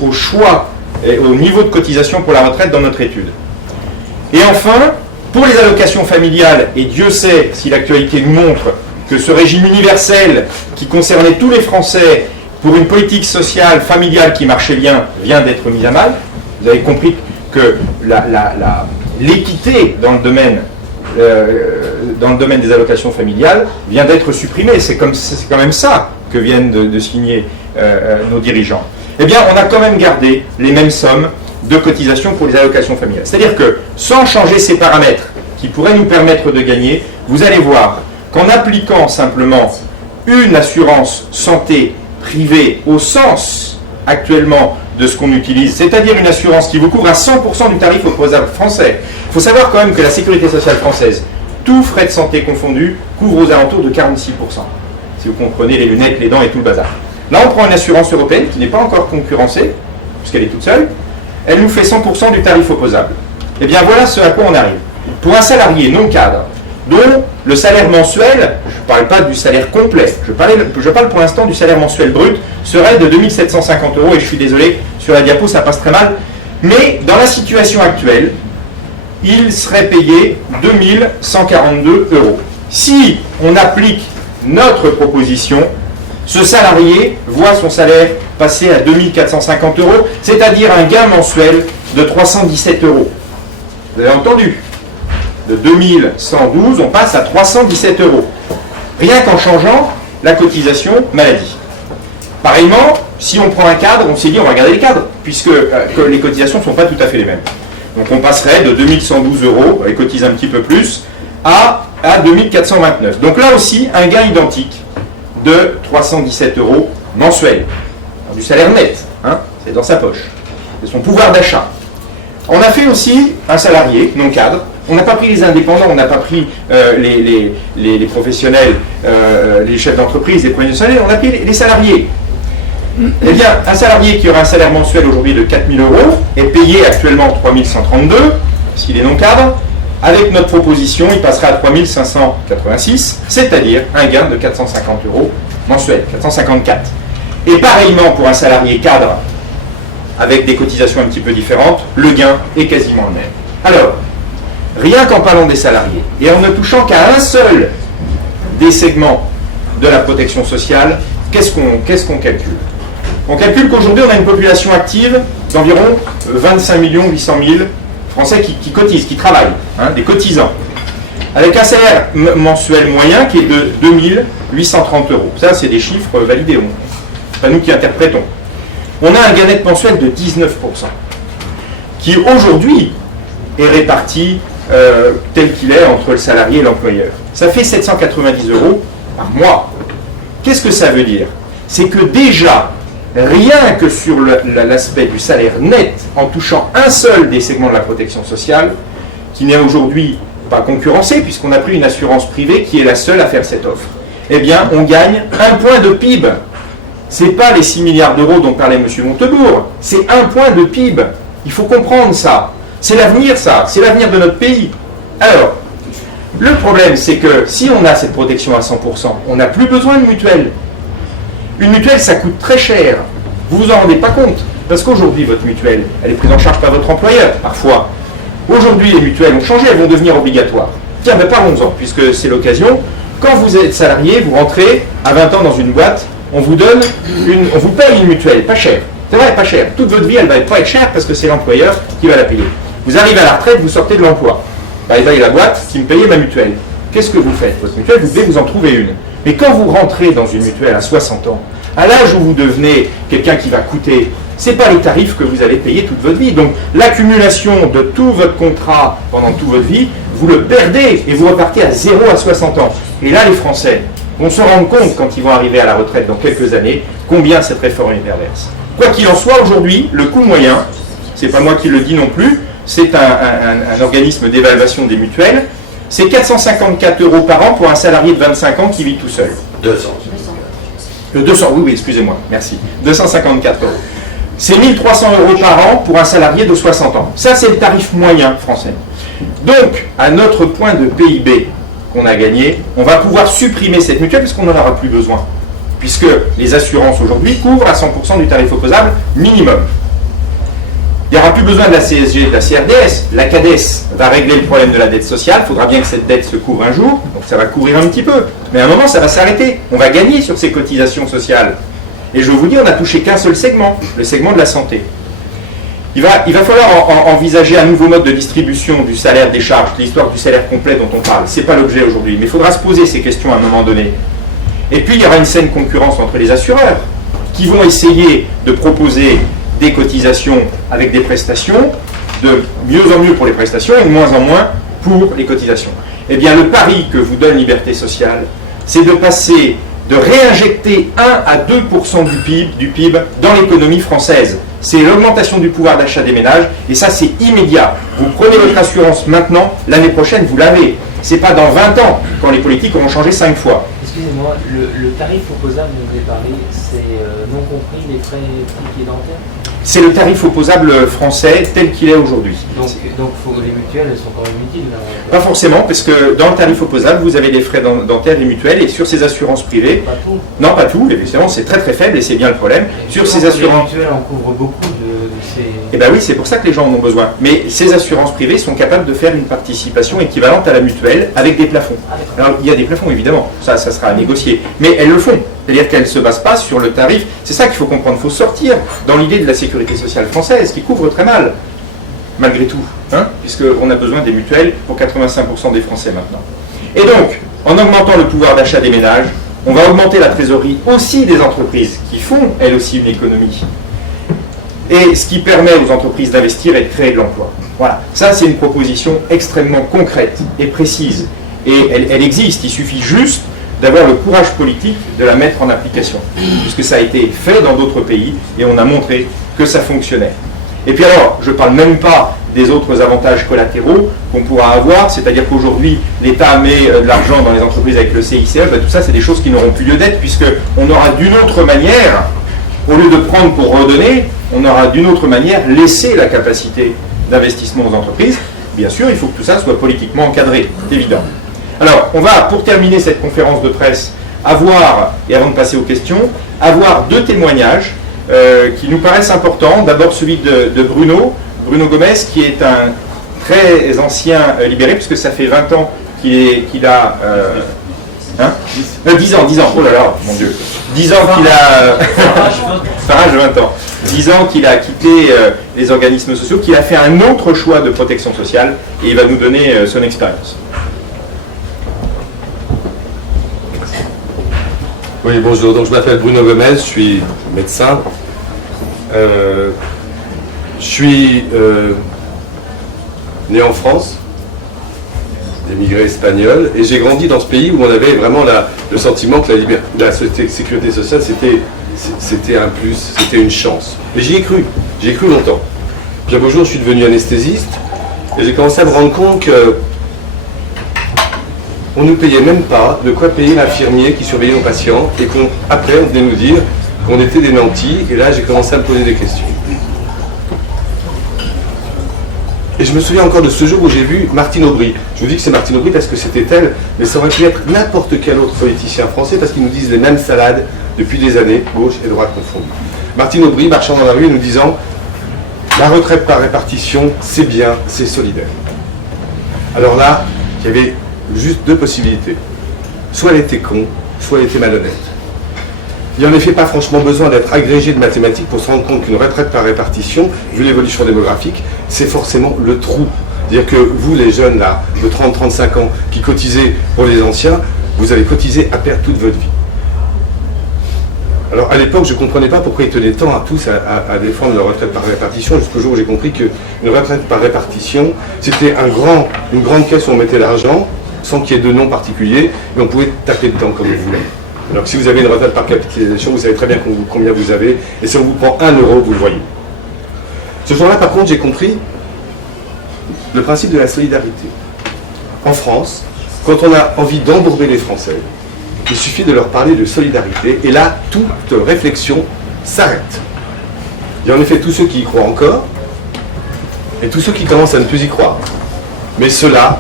au choix et au niveau de cotisation pour la retraite dans notre étude. Et enfin, pour les allocations familiales, et Dieu sait si l'actualité nous montre que ce régime universel qui concernait tous les Français pour une politique sociale, familiale qui marchait bien, vient d'être mise à mal. Vous avez compris que l'équité dans le domaine des allocations familiales vient d'être supprimée. C'est quand même ça que viennent de signer nos dirigeants. Eh bien, on a quand même gardé les mêmes sommes de cotisation pour les allocations familiales. C'est-à-dire que, sans changer ces paramètres qui pourraient nous permettre de gagner, vous allez voir qu'en appliquant simplement une assurance santé privée au sens actuellement de ce qu'on utilise, c'est-à-dire une assurance qui vous couvre à 100% du tarif opposable français. Il faut savoir quand même que la sécurité sociale française, tous frais de santé confondus, couvre aux alentours de 46%. Si vous comprenez les lunettes, les dents et tout le bazar. Là, on prend une assurance européenne qui n'est pas encore concurrencée, puisqu'elle est toute seule. Elle nous fait 100% du tarif opposable. Eh bien, voilà ce à quoi on arrive. Pour un salarié non cadre, dont le salaire mensuel, je ne parle pas du salaire complet, je parle pour l'instant du salaire mensuel brut, serait de 2 750 €, et je suis désolé, sur la diapo ça passe très mal, mais dans la situation actuelle, il serait payé 2 142 €. Si on applique notre proposition, ce salarié voit son salaire passer à 2 450 €, c'est-à-dire un gain mensuel de 317 €. Vous avez entendu ? De 2112, on passe à 317 €. Rien qu'en changeant la cotisation maladie. Pareillement, si on prend un cadre, on s'est dit on va garder les cadres, puisque que les cotisations ne sont pas tout à fait les mêmes. Donc on passerait de 2112 €, elle cotise un petit peu plus, à 2429. Donc là aussi, un gain identique de 317 € mensuel. Du salaire net, hein, c'est dans sa poche. C'est son pouvoir d'achat. On a fait aussi un salarié non cadre. On n'a pas pris les indépendants, on n'a pas pris les professionnels, les chefs d'entreprise, les premiers salaires, on a pris les salariés. Eh bien, un salarié qui aura un salaire mensuel aujourd'hui de 4 000 € est payé actuellement 3 132 €, s'il est non cadre. Avec notre proposition, il passera à 3 586, c'est-à-dire un gain de 450 € mensuel, 454. Et pareillement pour un salarié cadre, avec des cotisations un petit peu différentes, le gain est quasiment le même. Alors, rien qu'en parlant des salariés, et en ne touchant qu'à un seul des segments de la protection sociale, qu'est-ce qu'on calcule? On calcule qu'aujourd'hui, on a une population active d'environ 25 800 000 Français qui cotisent, qui travaillent, hein, des cotisants, avec un salaire mensuel moyen qui est de 2 830 €. Ça, c'est des chiffres validés, pas nous qui interprétons. On a un gain net mensuel de 19%, qui aujourd'hui est réparti tel qu'il est entre le salarié et l'employeur. Ça fait 790 € par mois. Qu'est-ce que ça veut dire? C'est que déjà, rien que sur l'aspect du salaire net, en touchant un seul des segments de la protection sociale, qui n'est aujourd'hui pas concurrencé, puisqu'on a pris une assurance privée qui est la seule à faire cette offre, eh bien, on gagne 1 point de PIB. Ce n'est pas les 6 milliards d'euros dont parlait M. Montebourg, c'est 1 point de PIB. Il faut comprendre ça. C'est l'avenir, ça. C'est l'avenir de notre pays. Alors, le problème, c'est que si on a cette protection à 100%, on n'a plus besoin de mutuelle. Une mutuelle, ça coûte très cher. Vous vous en rendez pas compte. Parce qu'aujourd'hui, votre mutuelle, elle est prise en charge par votre employeur, parfois. Aujourd'hui, les mutuelles ont changé, elles vont devenir obligatoires. Tiens, ben parlons-en, puisque c'est l'occasion. Quand vous êtes salarié, vous rentrez à 20 ans dans une boîte, on vous paye une mutuelle, pas cher. C'est vrai, pas cher. Toute votre vie, elle va pas être chère parce que c'est l'employeur qui va la payer. Vous arrivez à la retraite, vous sortez de l'emploi. Ben, il y a la boîte qui me payait ma mutuelle. Qu'est-ce que vous faites? Votre mutuelle, vous devez vous en trouver une. Mais quand vous rentrez dans une mutuelle à 60 ans, à l'âge où vous devenez quelqu'un qui va coûter, ce n'est pas les tarifs que vous allez payer toute votre vie. Donc l'accumulation de tout votre contrat pendant toute votre vie, vous le perdez et vous repartez à 0 à 60 ans. Et là, les Français vont se rendre compte, quand ils vont arriver à la retraite dans quelques années, combien cette réforme est perverse. Quoi qu'il en soit, aujourd'hui, le coût moyen, c'est pas moi qui le dis non plus, c'est un organisme d'évaluation des mutuelles, c'est 454 € par an pour un salarié de 25 ans qui vit tout seul. 200. Le 200, oui, excusez-moi, merci. 254 €. C'est 1300 € par an pour un salarié de 60 ans. Ça, c'est le tarif moyen français. Donc, à notre point de PIB qu'on a gagné, on va pouvoir supprimer cette mutuelle parce qu'on n'en aura plus besoin. Puisque les assurances aujourd'hui couvrent à 100% du tarif opposable minimum. Il n'y aura plus besoin de la CSG, de la CRDS. La CADES va régler le problème de la dette sociale. Il faudra bien que cette dette se couvre un jour. Donc ça va couvrir un petit peu. Mais à un moment, ça va s'arrêter. On va gagner sur ces cotisations sociales. Et je vous dis, on n'a touché qu'un seul segment, le segment de la santé. Il va falloir envisager un nouveau mode de distribution du salaire des charges, l'histoire du salaire complet dont on parle. Ce n'est pas l'objet aujourd'hui. Mais il faudra se poser ces questions à un moment donné. Et puis, il y aura une saine concurrence entre les assureurs qui vont essayer de proposer des cotisations avec des prestations, de mieux en mieux pour les prestations et de moins en moins pour les cotisations. Eh bien, le pari que vous donne Liberté Sociale, c'est de réinjecter 1 à 2% du PIB dans l'économie française. C'est l'augmentation du pouvoir d'achat des ménages, et ça, c'est immédiat. Vous prenez votre assurance maintenant, l'année prochaine, vous l'avez. C'est pas dans 20 ans, quand les politiques auront changé 5 fois. Excusez-moi, le tarif opposable dont vous avez parlé, c'est non compris les frais optiques et dentaires? C'est le tarif opposable français tel qu'il est aujourd'hui. Donc les mutuelles, elles sont quand même utiles là. Pas forcément, parce que dans le tarif opposable, vous avez des frais dentaires et mutuels, et sur ces assurances privées... Pas tout. Non, pas tout, évidemment, c'est très très faible, et c'est bien le problème. Sur ces assurances... Les mutuelles en couvrent beaucoup de ces... Eh bien oui, c'est pour ça que les gens en ont besoin. Mais ces assurances privées sont capables de faire une participation équivalente à la mutuelle avec des plafonds. Alors, il y a des plafonds, évidemment, ça sera à négocier. Mais elles le font. C'est-à-dire qu'elles ne se basent pas sur le tarif. C'est ça qu'il faut comprendre. Il faut sortir dans l'idée de la sécurité sociale française, qui couvre très mal, malgré tout, puisqu'on a besoin des mutuelles pour 85% des Français maintenant. Et donc, en augmentant le pouvoir d'achat des ménages, on va augmenter la trésorerie aussi des entreprises, qui font, elles aussi, une économie. Et ce qui permet aux entreprises d'investir et de créer de l'emploi. Voilà. Ça, c'est une proposition extrêmement concrète et précise. Et elle existe. Il suffit juste d'avoir le courage politique de la mettre en application. Puisque ça a été fait dans d'autres pays et on a montré que ça fonctionnait. Et puis alors, je ne parle même pas des autres avantages collatéraux qu'on pourra avoir, c'est-à-dire qu'aujourd'hui, l'État met de l'argent dans les entreprises avec le CICE, tout ça, c'est des choses qui n'auront plus lieu d'être, puisqu'on aura d'une autre manière, au lieu de prendre pour redonner, on aura d'une autre manière laissé la capacité d'investissement aux entreprises. Bien sûr, il faut que tout ça soit politiquement encadré, c'est évident. Alors, on va, pour terminer cette conférence de presse, avoir, et avant de passer aux questions, avoir 2 témoignages qui nous paraissent importants. D'abord celui de Bruno Gomez, qui est un très ancien libéré, puisque ça fait 20 ans qu'il a... 10 ans, oh là là, mon Dieu. 10 ans qu'il a... Farage 20 ans. 10 ans qu'il a quitté les organismes sociaux, qu'il a fait un autre choix de protection sociale, et il va nous donner son expérience. Oui, bonjour. Donc, je m'appelle Bruno Gomez, je suis médecin. Je suis né en France, d'émigré espagnol, et j'ai grandi dans ce pays où on avait vraiment le sentiment que la sécurité sociale, c'était un plus, c'était une chance. Mais j'y ai cru longtemps. Puis un beau jour, je suis devenu anesthésiste, et j'ai commencé à me rendre compte que on ne nous payait même pas de quoi payer l'infirmier qui surveillait nos patients, et qu'après, on venait nous dire qu'on était des nantis, et là, j'ai commencé à me poser des questions. Et je me souviens encore de ce jour où j'ai vu Martine Aubry. Je vous dis que c'est Martine Aubry parce que c'était elle, mais ça aurait pu être n'importe quel autre politicien français parce qu'ils nous disent les mêmes salades depuis des années, gauche et droite confondues. Martine Aubry marchant dans la rue et nous disant « La retraite par répartition, c'est bien, c'est solidaire ». Alors là, il y avait juste deux possibilités. Soit elle était con, soit elle était malhonnête. Il n'y en effet pas franchement besoin d'être agrégé de mathématiques pour se rendre compte qu'une retraite par répartition, vu l'évolution démographique, c'est forcément le trou. C'est-à-dire que vous, les jeunes là, de 30-35 ans, qui cotisez pour les anciens, vous avez cotisé à perdre toute votre vie. Alors à l'époque, je ne comprenais pas pourquoi ils tenaient tant à tous à défendre la retraite par répartition, jusqu'au jour où j'ai compris qu'une retraite par répartition, c'était une grande caisse où on mettait l'argent, sans qu'il y ait de nom particulier, et on pouvait taper dedans comme vous voulez. Alors que si vous avez une retraite par capitalisation, vous savez très bien combien vous avez, et si on vous prend 1 euro, vous le voyez. Ce jour-là, par contre, j'ai compris le principe de la solidarité. En France, quand on a envie d'embourber les Français, il suffit de leur parler de solidarité, et là, toute réflexion s'arrête. Il y a en effet tous ceux qui y croient encore, et tous ceux qui commencent à ne plus y croire. Mais ceux-là,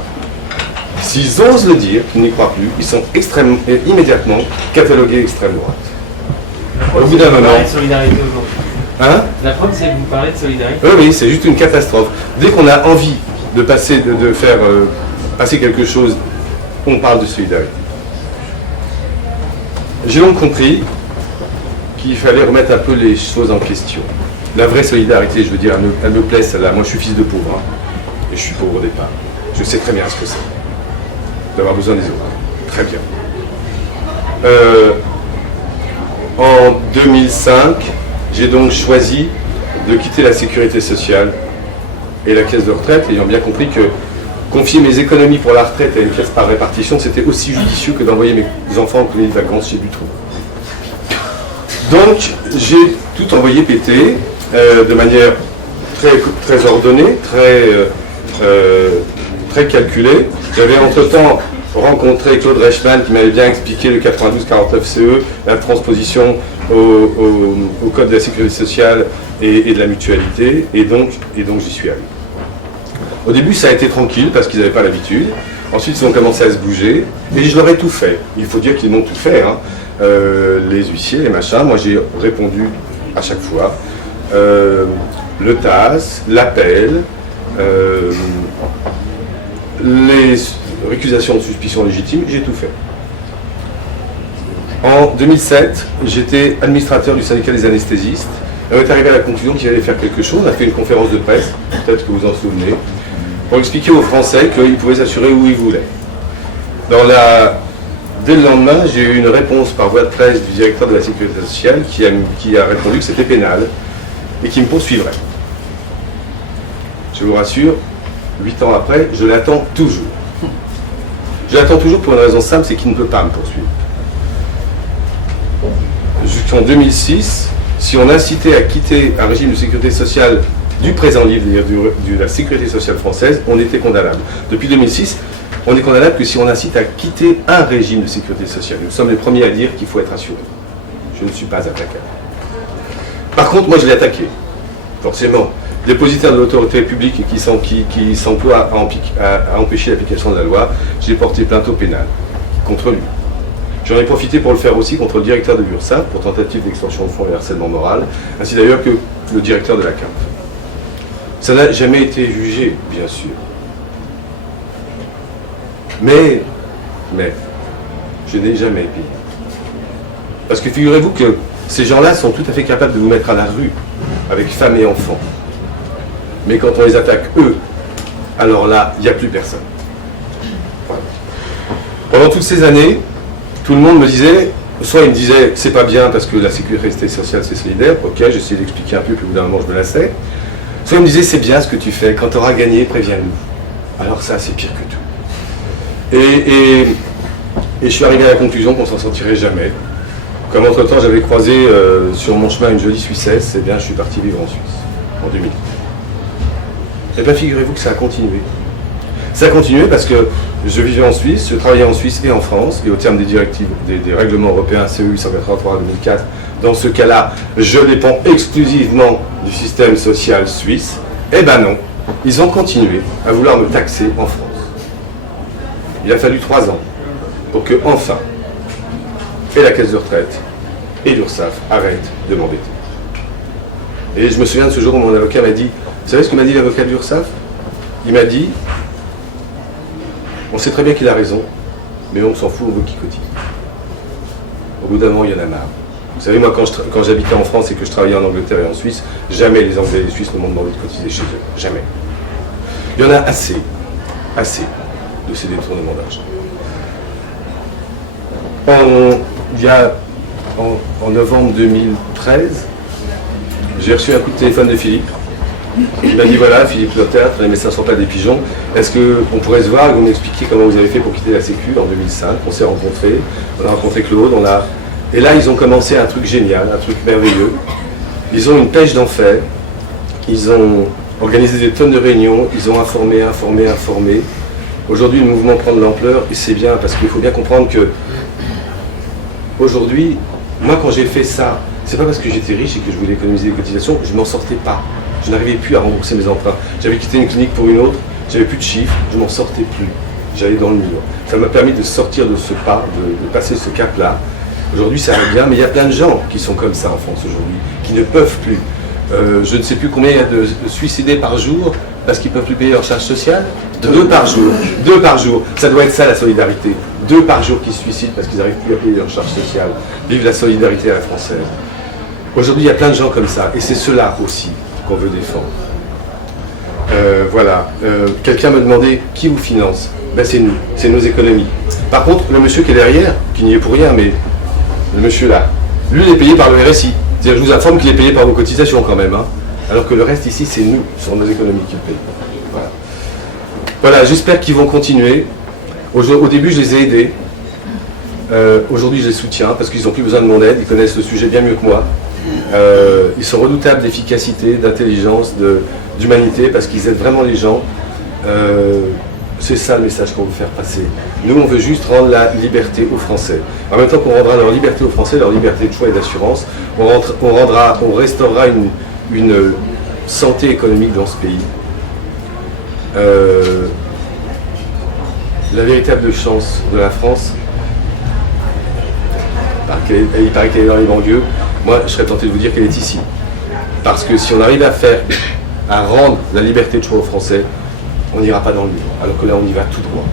s'ils osent le dire, qu'ils n'y croient plus, ils sont immédiatement catalogués extrême droite. Au bout d'un moment... de solidarité aujourd'hui. Hein? La preuve, c'est que vous parlez de solidarité. Oui, oui, c'est juste une catastrophe. Dès qu'on a envie de passer, de faire passer quelque chose, on parle de solidarité. J'ai donc compris qu'il fallait remettre un peu les choses en question. La vraie solidarité, je veux dire, elle me plaît celle-là. Moi, je suis fils de pauvre, hein, et je suis pauvre au départ. Je sais très bien ce que c'est, d'avoir besoin des autres. Très bien. En 2005, j'ai donc choisi de quitter la sécurité sociale et la caisse de retraite, ayant bien compris que confier mes économies pour la retraite à une caisse par répartition, c'était aussi judicieux que d'envoyer mes enfants en colonie de vacances chez Dutron. Donc, j'ai tout envoyé péter de manière très ordonnée, très calculée. J'avais entre-temps rencontré Claude Reichmann qui m'avait bien expliqué le 92-49 CE, la transposition au code de la sécurité sociale et de la mutualité, et donc j'y suis allé. Au début, ça a été tranquille parce qu'ils n'avaient pas l'habitude. Ensuite, ils ont commencé à se bouger. Et je leur ai tout fait. Il faut dire qu'ils m'ont tout fait. Hein. Les huissiers, les machins. Moi, j'ai répondu à chaque fois. Le TAS, l'appel, les récusations de suspicion légitime, j'ai tout fait. En 2007, j'étais administrateur du syndicat des anesthésistes. On est arrivé à la conclusion qu'il allait faire quelque chose. On a fait une conférence de presse, peut-être que vous en souvenez, pour expliquer aux Français qu'ils pouvaient s'assurer où ils voulaient. Dès le lendemain, j'ai eu une réponse par voie de presse du directeur de la sécurité sociale qui a répondu que c'était pénal et qui me poursuivrait. Je vous rassure, 8 ans après, je l'attends toujours. Je l'attends toujours pour une raison simple, c'est qu'il ne peut pas me poursuivre. Jusqu'en 2006, si on incitait à quitter un régime de sécurité sociale du présent livre, de la sécurité sociale française, on était condamnable. Depuis 2006, on est condamnable que si on incite à quitter un régime de sécurité sociale. Nous sommes les premiers à dire qu'il faut être assuré. Je ne suis pas attaquable. Par contre, moi je l'ai attaqué. Forcément. Dépositaire de l'autorité publique qui s'emploie à empêcher l'application de la loi, j'ai porté plainte au pénal contre lui. J'en ai profité pour le faire aussi contre le directeur de l'URSSAF pour tentative d'extorsion de fonds et harcèlement moral, ainsi d'ailleurs que le directeur de la CAF. Ça n'a jamais été jugé, bien sûr. Mais, je n'ai jamais payé. Parce que figurez-vous que ces gens-là sont tout à fait capables de vous mettre à la rue, avec femmes et enfants. Mais quand on les attaque, eux, alors là, il n'y a plus personne. Voilà. Pendant toutes ces années, tout le monde me disait, soit il me disait, c'est pas bien parce que la sécurité sociale c'est solidaire, ok, j'essayais d'expliquer un peu, puis au bout d'un moment je me lassais. Soit il me disait, c'est bien ce que tu fais, quand tu auras gagné, préviens-nous. Alors ça, c'est pire que tout. Et je suis arrivé à la conclusion qu'on s'en sortirait jamais. Comme entre-temps j'avais croisé sur mon chemin une jolie Suissesse, eh bien je suis parti vivre en Suisse, en 2000. Et bien figurez-vous que ça a continué. Ça a continué parce que je vivais en Suisse, je travaillais en Suisse et en France, et au terme des directives, des règlements européens CE 883 2004, dans ce cas-là, je dépends exclusivement du système social suisse. Eh ben non, ils ont continué à vouloir me taxer en France. Il a fallu 3 ans pour que, enfin, et la caisse de retraite et l'URSSAF arrêtent de m'embêter. Et je me souviens de ce jour où mon avocat m'a dit, vous savez ce que m'a dit l'avocat de l'URSSAF? Il m'a dit, on sait très bien qu'il a raison, mais on s'en fout, on veut qu'il cotise. Au bout d'un moment, il y en a marre. Vous savez, moi, quand j'habitais en France et que je travaillais en Angleterre et en Suisse, jamais les Anglais et les Suisses ne m'ont demandé de cotiser chez eux. Jamais. Il y en a assez de ces détournements d'argent. En novembre 2013, j'ai reçu un coup de téléphone de Philippe. Il m'a dit, voilà, Philippe Lotard, les médecins ne sont pas des pigeons. Est-ce qu'on pourrait se voir et vous m'expliquer comment vous avez fait pour quitter la Sécu en 2005? On s'est rencontrés, on a rencontré Claude, Et là, ils ont commencé un truc génial, un truc merveilleux. Ils ont une pêche d'enfer. Ils ont organisé des tonnes de réunions. Ils ont informé. Aujourd'hui, le mouvement prend de l'ampleur et c'est bien parce qu'il faut bien comprendre que aujourd'hui, moi, quand j'ai fait ça, c'est pas parce que j'étais riche et que je voulais économiser les cotisations, je m'en sortais pas. Je n'arrivais plus à rembourser mes emprunts. J'avais quitté une clinique pour une autre, j'avais plus de chiffres, je m'en sortais plus. J'allais dans le mur. Ça m'a permis de sortir de ce pas, de passer ce cap-là. Aujourd'hui, ça va bien, mais il y a plein de gens qui sont comme ça en France aujourd'hui, qui ne peuvent plus. Je ne sais plus combien il y a de suicidés par jour parce qu'ils ne peuvent plus payer leur charge sociale. 2 par jour. 2 par jour. Ça doit être ça la solidarité. 2 par jour qui se suicident parce qu'ils n'arrivent plus à payer leur charge sociale. Vive la solidarité à la française. Aujourd'hui, il y a plein de gens comme ça. Et c'est ceux-là aussi qu'on veut défendre. Voilà. Quelqu'un me demandait qui vous finance. Ben, c'est nous. C'est nos économies. Par contre, le monsieur qui est derrière, qui n'y est pour rien, mais le monsieur là, lui, il est payé par le RSI. C'est-à-dire, je vous informe qu'il est payé par vos cotisations quand même. Hein. Alors que le reste ici, c'est nous, ce sont nos économies qui le payent. Voilà. Voilà, j'espère qu'ils vont continuer. Au début, je les ai aidés. Aujourd'hui, je les soutiens parce qu'ils n'ont plus besoin de mon aide. Ils connaissent le sujet bien mieux que moi. Ils sont redoutables d'efficacité, d'intelligence, d'humanité parce qu'ils aident vraiment les gens. C'est ça le message qu'on veut faire passer. Nous, on veut juste rendre la liberté aux Français. En même temps qu'on rendra leur liberté aux Français, leur liberté de choix et d'assurance, on restaurera une santé économique dans ce pays. La véritable chance de la France, il paraît qu'elle est dans les banlieues, moi je serais tenté de vous dire qu'elle est ici. Parce que si on arrive à rendre la liberté de choix aux Français, on n'ira pas dans le mur, alors que là on y va tout droit.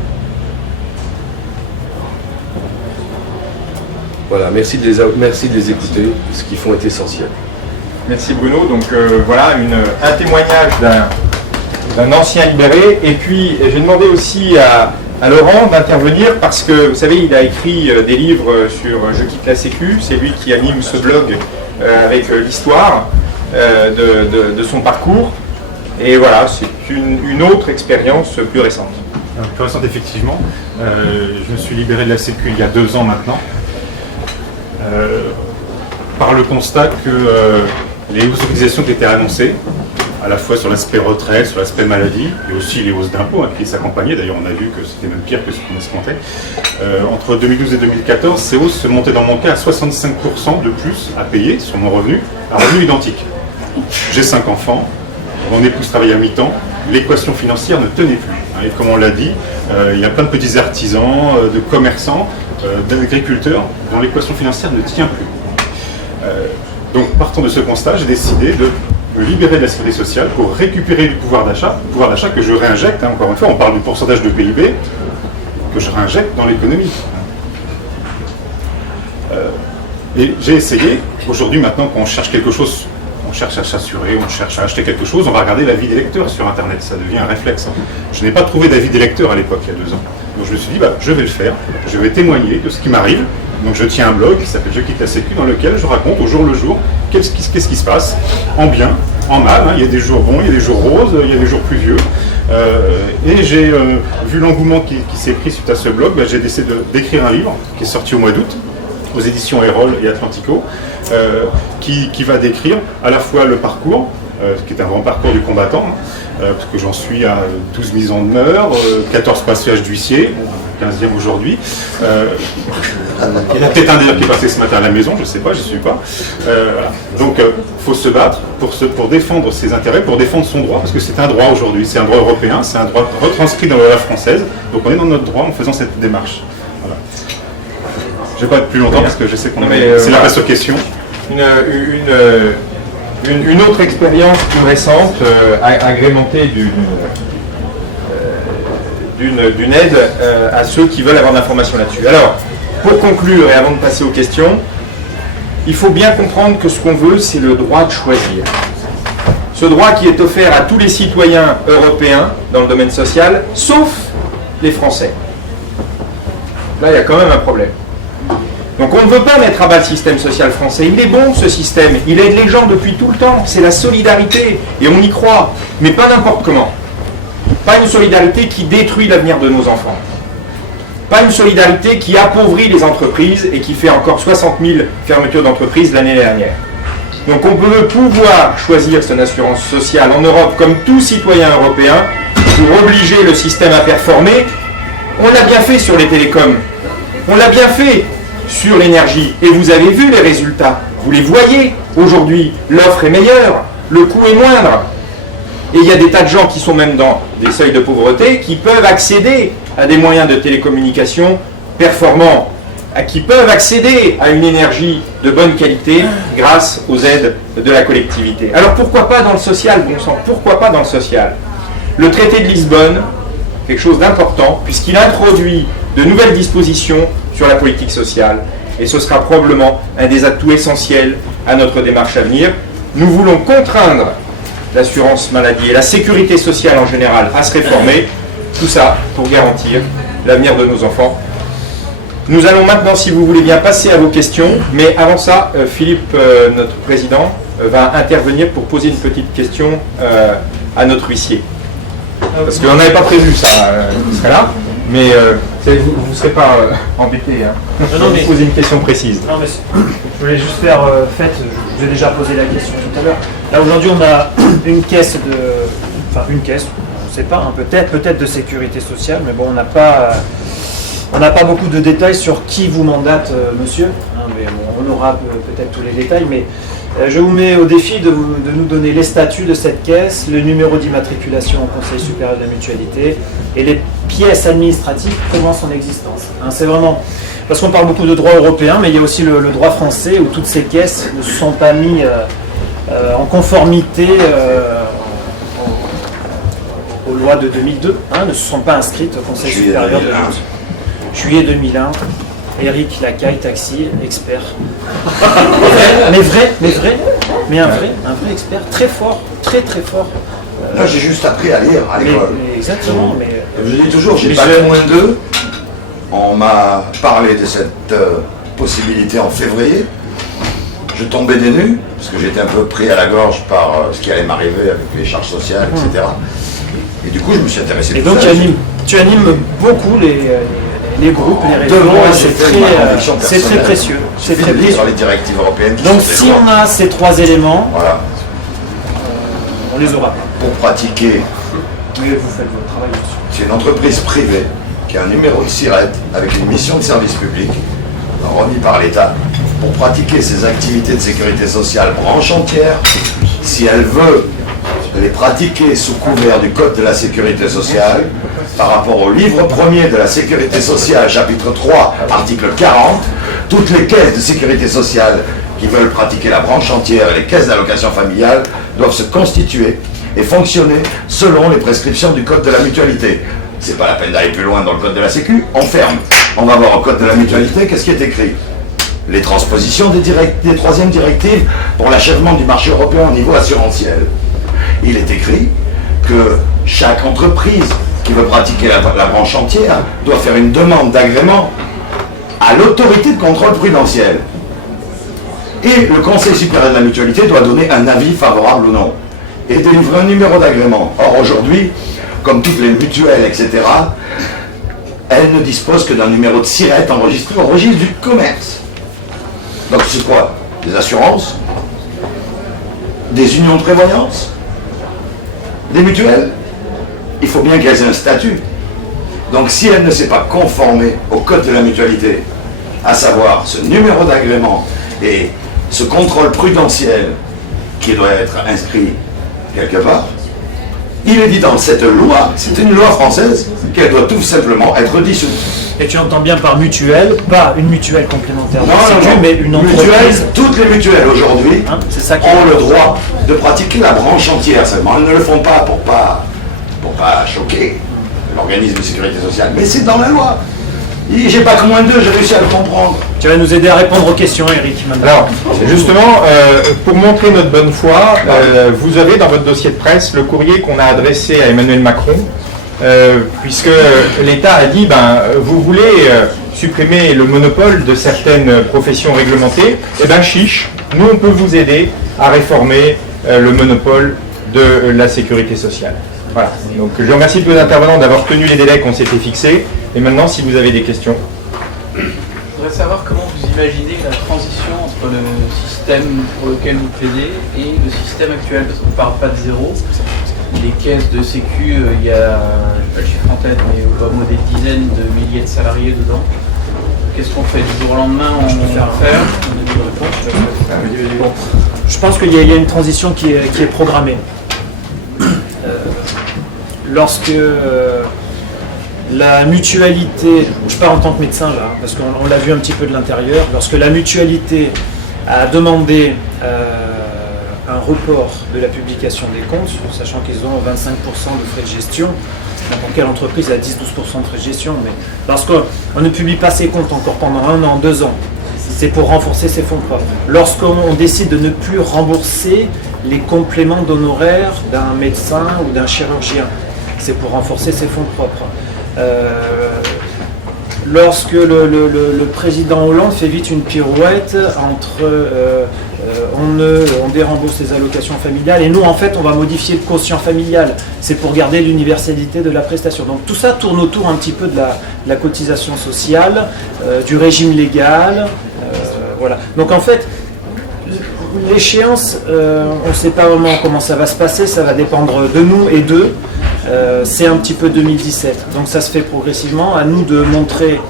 Voilà, merci de les écouter, ce qu'ils font est essentiel. Merci Bruno. Donc voilà, un témoignage d'un ancien libéré. Et puis j'ai demandé aussi à Laurent d'intervenir parce que, vous savez, il a écrit des livres sur Je quitte la Sécu. C'est lui qui anime ce blog avec l'histoire de son parcours. Et voilà, c'est une autre expérience plus récente. Plus récente, effectivement. Je me suis libéré de la Sécu il y a 2 ans maintenant. Par le constat que les hausses de cotisations qui étaient annoncées, à la fois sur l'aspect retraite, sur l'aspect maladie, et aussi les hausses d'impôts qui s'accompagnaient, d'ailleurs on a vu que c'était même pire que ce qu'on escomptait, entre 2012 et 2014, ces hausses se montaient dans mon cas à 65% de plus à payer sur mon revenu, à revenu identique. J'ai 5 enfants, mon épouse travaille à mi-temps, l'équation financière ne tenait plus. Et comme on l'a dit, il y a plein de petits artisans, de commerçants, d'agriculteurs dont l'équation financière ne tient plus. Donc partant de ce constat, j'ai décidé de me libérer de la sécurité sociale pour récupérer du pouvoir d'achat que je réinjecte, encore une fois, on parle du pourcentage de PIB, que je réinjecte dans l'économie. Et j'ai essayé, aujourd'hui maintenant qu'on cherche quelque chose, on cherche à s'assurer, on cherche à acheter quelque chose, on va regarder l'avis des lecteurs sur Internet, ça devient un réflexe. Je n'ai pas trouvé d'avis des lecteurs à l'époque, il y a 2 ans. Donc je me suis dit, je vais le faire, je vais témoigner de ce qui m'arrive. Donc je tiens un blog qui s'appelle Je quitte la Sécu, dans lequel je raconte au jour le jour qu'est-ce qui se passe, en bien, en mal. Il y a des jours bons, il y a des jours roses, il y a des jours pluvieux. Et j'ai vu l'engouement qui s'est pris suite à ce blog, j'ai décidé d'écrire un livre qui est sorti au mois d'août, aux éditions Erol et Atlantico, qui va décrire à la fois le parcours, qui est un grand parcours du combattant, parce que j'en suis à 12 mises en demeure, 14 passages d'huissier, 15e aujourd'hui. Il y en a peut-être un d'ailleurs qui est passé ce matin à la maison, je ne sais pas, je ne suis pas. Voilà. Donc il faut se battre pour défendre ses intérêts, pour défendre son droit, parce que c'est un droit aujourd'hui, c'est un droit européen, c'est un droit retranscrit dans la loi française, donc on est dans notre droit en faisant cette démarche. Voilà. Je ne vais pas être plus longtemps parce que je sais qu'on c'est la place aux questions. Une autre expérience plus récente, agrémentée d'une aide à ceux qui veulent avoir de l'information là-dessus. Alors, pour conclure et avant de passer aux questions, il faut bien comprendre que ce qu'on veut, c'est le droit de choisir. Ce droit qui est offert à tous les citoyens européens dans le domaine social, sauf les Français. Là, il y a quand même un problème. Donc on ne veut pas mettre à bas le système social français. Il est bon ce système, il aide les gens depuis tout le temps, c'est la solidarité, et on y croit, mais pas n'importe comment. Pas une solidarité qui détruit l'avenir de nos enfants. Pas une solidarité qui appauvrit les entreprises et qui fait encore 60 000 fermetures d'entreprises l'année dernière. Donc on peut pouvoir choisir son assurance sociale en Europe comme tout citoyen européen pour obliger le système à performer. On l'a bien fait sur les télécoms, on l'a bien fait sur l'énergie, et vous avez vu les résultats, vous les voyez aujourd'hui, l'offre est meilleure, le coût est moindre, et il y a des tas de gens qui sont même dans des seuils de pauvreté qui peuvent accéder à des moyens de télécommunication performants, qui peuvent accéder à une énergie de bonne qualité grâce aux aides de la collectivité. Alors pourquoi pas dans le social, bon sang, pourquoi pas dans le social? Le traité de Lisbonne, quelque chose d'important, puisqu'il introduit de nouvelles dispositions sur la politique sociale, et ce sera probablement un des atouts essentiels à notre démarche à venir. Nous voulons contraindre l'assurance maladie et la sécurité sociale en général à se réformer, tout ça pour garantir l'avenir de nos enfants. Nous allons maintenant, si vous voulez bien, passer à vos questions, mais avant ça, Philippe, notre président, va intervenir pour poser une petite question à notre huissier. Parce qu'on n'avait pas prévu ça, il serait là, mais vous ne serez pas embêté. Hein. Non, mais poser une question précise. Non, mais je voulais juste faire je vous ai déjà posé la question tout à l'heure. Là aujourd'hui on a une caisse on ne sait pas, hein, peut-être de sécurité sociale, mais bon, on n'a pas beaucoup de détails sur qui vous mandate, monsieur. Hein, mais bon, on aura peut-être tous les détails, mais je vous mets au défi de nous donner les statuts de cette caisse, le numéro d'immatriculation au Conseil supérieur de la mutualité et les pièces administratives prouvant son existence. Hein, c'est vraiment... Parce qu'on parle beaucoup de droit européen, mais il y a aussi le droit français où toutes ces caisses ne se sont pas mises en conformité aux lois de 2002, hein, ne se sont pas inscrites au Conseil supérieur de la mutualité. Juillet 2001. Eric Lacaille, taxi, expert. mais un vrai expert, très fort, très fort. Moi j'ai juste appris à lire à l'école. Exactement, mais... Je dis toujours, j'ai pas moins d'eux. On m'a parlé de cette possibilité en février. Je tombais des nues, parce que j'étais un peu pris à la gorge par ce qui allait m'arriver avec les charges sociales, etc. Et du coup, je me suis intéressé. Et donc tu animes beaucoup les groupes, les réseaux, c'est très précieux. C'est très précieux sur les directives européennes. Donc si on a ces trois éléments, voilà, on les aura pas. Pour pratiquer, mais vous faites votre travail dessus. C'est une entreprise privée qui a un numéro de SIRET avec une mission de service public remis par l'État pour pratiquer ses activités de sécurité sociale branche entière. Si elle veut les pratiquer sous couvert du Code de la sécurité sociale, par rapport au livre 1er de la sécurité sociale, chapitre 3, article 40, toutes les caisses de sécurité sociale qui veulent pratiquer la branche entière et les caisses d'allocation familiale doivent se constituer et fonctionner selon les prescriptions du Code de la mutualité. C'est pas la peine d'aller plus loin dans le Code de la Sécu, on ferme. On va voir au Code de la mutualité, qu'est-ce qui est écrit? Les transpositions des troisièmes directives pour l'achèvement du marché européen au niveau assurantiel. Il est écrit que chaque entreprise qui veut pratiquer la branche entière doit faire une demande d'agrément à l'autorité de contrôle prudentiel. Et le Conseil supérieur de la mutualité doit donner un avis favorable ou non et délivrer un numéro d'agrément. Or aujourd'hui, comme toutes les mutuelles, etc., elles ne disposent que d'un numéro de SIRET enregistré au registre du commerce. Donc c'est quoi? Des assurances, des unions de prévoyance, des mutuelles, il faut bien qu'elles aient un statut. Donc si elle ne s'est pas conformée au code de la mutualité, à savoir ce numéro d'agrément et ce contrôle prudentiel qui doit être inscrit quelque part, il est dit dans cette loi, c'est une loi française, qu'elle doit tout simplement être dissoute. Et tu entends bien par mutuelle, pas une mutuelle complémentaire, Non, mais une entreprise. Mutuelle, toutes les mutuelles aujourd'hui C'est ça qui ont le droit de pratiquer la branche entière seulement. Elles ne le font pas pour pas choquer l'organisme de sécurité sociale, mais c'est dans la loi. J'ai pas que moins de deux, j'ai réussi à le comprendre. Tu vas nous aider à répondre aux questions, Eric. Maintenant. Alors, justement, pour montrer notre bonne foi, vous avez dans votre dossier de presse le courrier qu'on a adressé à Emmanuel Macron, puisque l'État a dit, vous voulez supprimer le monopole de certaines professions réglementées, eh bien chiche, nous on peut vous aider à réformer le monopole de la sécurité sociale. Voilà, donc je remercie tous les intervenants d'avoir tenu les délais qu'on s'était fixés, et maintenant si vous avez des questions. Je voudrais savoir comment vous imaginez la transition entre le système pour lequel vous plaidez et le système actuel, parce qu'on ne part pas de zéro. Les caisses de sécu, il y a, je n'ai pas le chiffre en tête, mais au moins des dizaines de milliers de salariés dedans. Qu'est-ce qu'on fait du jour au lendemain? On peut faire Je pense qu'il y a une transition qui est programmée. Lorsque la mutualité, je parle en tant que médecin là, parce qu'on l'a vu un petit peu de l'intérieur, lorsque la mutualité a demandé un report de la publication des comptes, sachant qu'ils ont 25% de frais de gestion, n'importe quelle entreprise a 10-12% de frais de gestion, mais lorsqu'on ne publie pas ses comptes encore pendant 1 an, 2 ans, c'est pour renforcer ses fonds propres. Lorsqu'on décide de ne plus rembourser les compléments d'honoraires d'un médecin ou d'un chirurgien, c'est pour renforcer ses fonds propres. Lorsque le président Hollande fait vite une pirouette entre on dérembourse les allocations familiales et nous en fait on va modifier le quotient familial, c'est pour garder l'universalité de la prestation. Donc tout ça tourne autour un petit peu de la cotisation sociale, du régime légal, voilà. Donc en fait l'échéance, on ne sait pas vraiment comment ça va se passer, ça va dépendre de nous et d'eux. C'est un petit peu 2017, donc ça se fait progressivement, à nous de montrer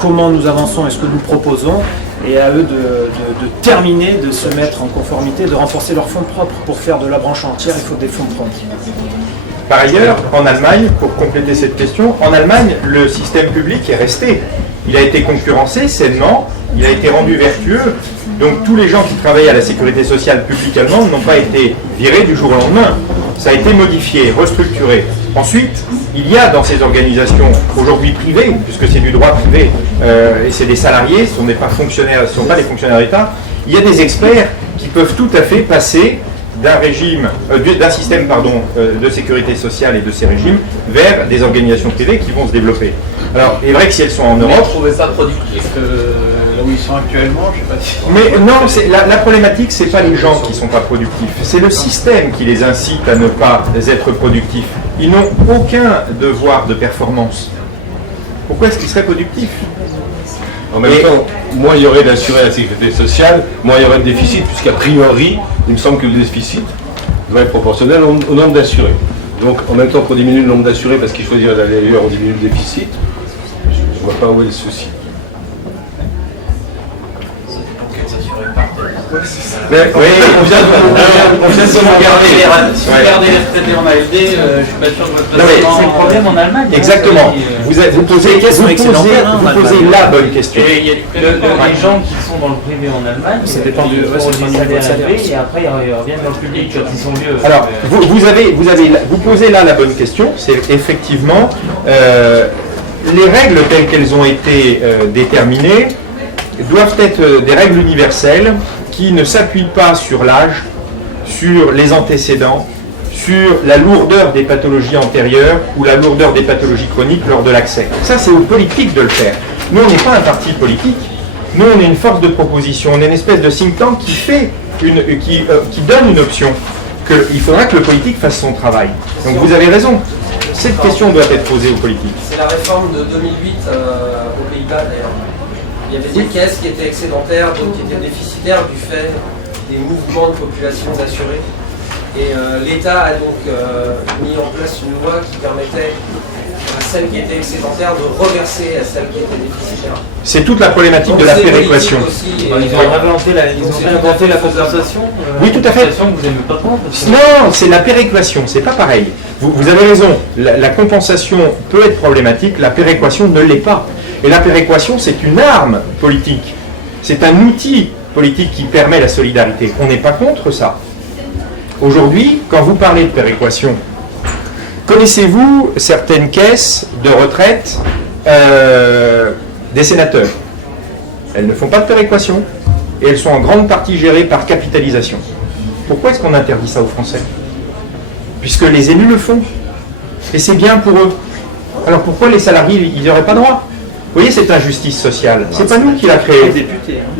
comment nous avançons et ce que nous proposons, et à eux de terminer, de se mettre en conformité, de renforcer leurs fonds propres. Pour faire de la branche entière, il faut des fonds propres. Par ailleurs, en Allemagne, pour compléter cette question, en Allemagne, le système public est resté. Il a été concurrencé sainement, il a été rendu vertueux, donc tous les gens qui travaillent à la sécurité sociale publique allemande n'ont pas été virés du jour au lendemain. Ça a été modifié, restructuré. Ensuite, il y a dans ces organisations, aujourd'hui privées, puisque c'est du droit privé, et c'est des salariés, ce ne sont pas fonctionnaires, ce ne sont pas des fonctionnaires d'État, il y a des experts qui peuvent tout à fait passer d'un système de sécurité sociale et de ces régimes vers des organisations privées qui vont se développer. Alors, il est vrai que si elles sont en Europe... Vous ne trouvez pas productif là où ils sont actuellement, je sais pas si... Mais non, la problématique, c'est pas les gens qui ne sont pas productifs, c'est le système qui les incite à ne pas être productifs. Ils n'ont aucun devoir de performance. Pourquoi est-ce qu'ils seraient productifs? En même temps, moins il y aurait d'assurés à la sécurité sociale, moins il y aurait de déficit, puisqu'a priori, il me semble que le déficit doit être proportionnel au nombre d'assurés. Donc, en même temps qu'on diminue le nombre d'assurés parce qu'ils choisiraient d'aller ailleurs, on diminue le déficit, je ne vois pas où est le souci. Mais oui, on vient de se regarder. Si vous regardez les retraités en ALD, je suis pas sûr que votre c'est le problème en Allemagne. Exactement. Vous posez la bonne question. Les gens qui sont dans le privé en Allemagne, Ça dépend du salaire élevé et après ils reviennent dans le public quand ils sont vieux. Alors, vous posez là la bonne question, c'est effectivement les règles telles qu'elles ont été déterminées doivent être des règles universelles qui ne s'appuient pas sur l'âge, sur les antécédents, sur la lourdeur des pathologies antérieures ou la lourdeur des pathologies chroniques lors de l'accès. Ça, c'est aux politiques de le faire. Nous, on n'est pas un parti politique. Nous, on est une force de proposition. On est une espèce de think tank qui donne une option. Il faudra que le politique fasse son travail. Donc, vous avez raison. Cette question doit être posée aux politiques. C'est la réforme de 2008 aux Pays-Bas, d'ailleurs. Il y avait des caisses qui étaient excédentaires, d'autres qui étaient déficitaires du fait des mouvements de population d'assurés. Et l'État a donc mis en place une loi qui permettait à celle qui était excédentaire de reverser à celle qui était déficitaire. C'est toute la problématique de la péréquation. Ils ont inventé la compensation. Oui, tout à fait. Que vous n'aimez pas trop. Non, c'est la péréquation, c'est pas pareil. Vous avez raison, la compensation peut être problématique, la péréquation ne l'est pas. Et la péréquation, c'est une arme politique. C'est un outil politique qui permet la solidarité. On n'est pas contre ça. Aujourd'hui, quand vous parlez de péréquation, connaissez-vous certaines caisses de retraite des sénateurs? Elles ne font pas de péréquation et elles sont en grande partie gérées par capitalisation. Pourquoi est-ce qu'on interdit ça aux Français? Puisque les élus le font. Et c'est bien pour eux. Alors pourquoi les salariés, ils n'auraient pas droit? Vous voyez cette injustice sociale? C'est pas nous qui l'a créée.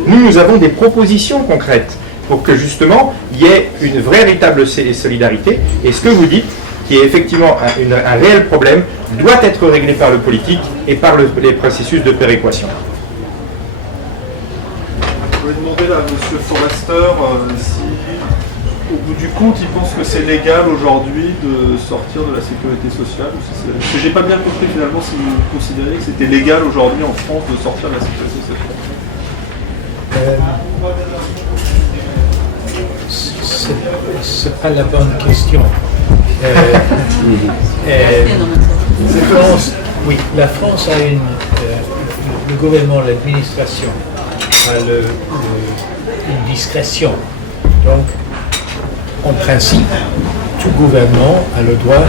Nous avons des propositions concrètes pour que justement il y ait une véritable solidarité. Et ce que vous dites, qui est effectivement un réel problème, doit être réglé par le politique et par les processus de péréquation. Je voulais demander à M. Forrester si, au bout du compte, il pense que c'est légal aujourd'hui de sortir de la sécurité sociale. Parce que j'ai pas bien compris finalement si vous considérez que c'était légal aujourd'hui en France de sortir de la sécurité sociale. C'est pas la bonne question. La France a le gouvernement, l'administration a une discrétion. Donc, en principe, tout gouvernement a le droit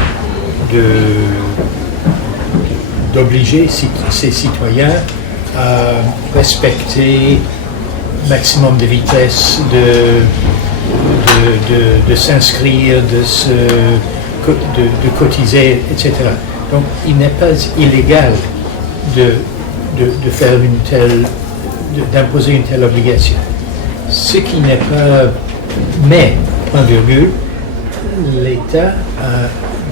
d'obliger ses citoyens à respecter maximum de vitesse, de s'inscrire, de cotiser, etc. Donc il n'est pas illégal de faire d'imposer une telle obligation. Ce qui n'est pas, mais, point virgule, l'État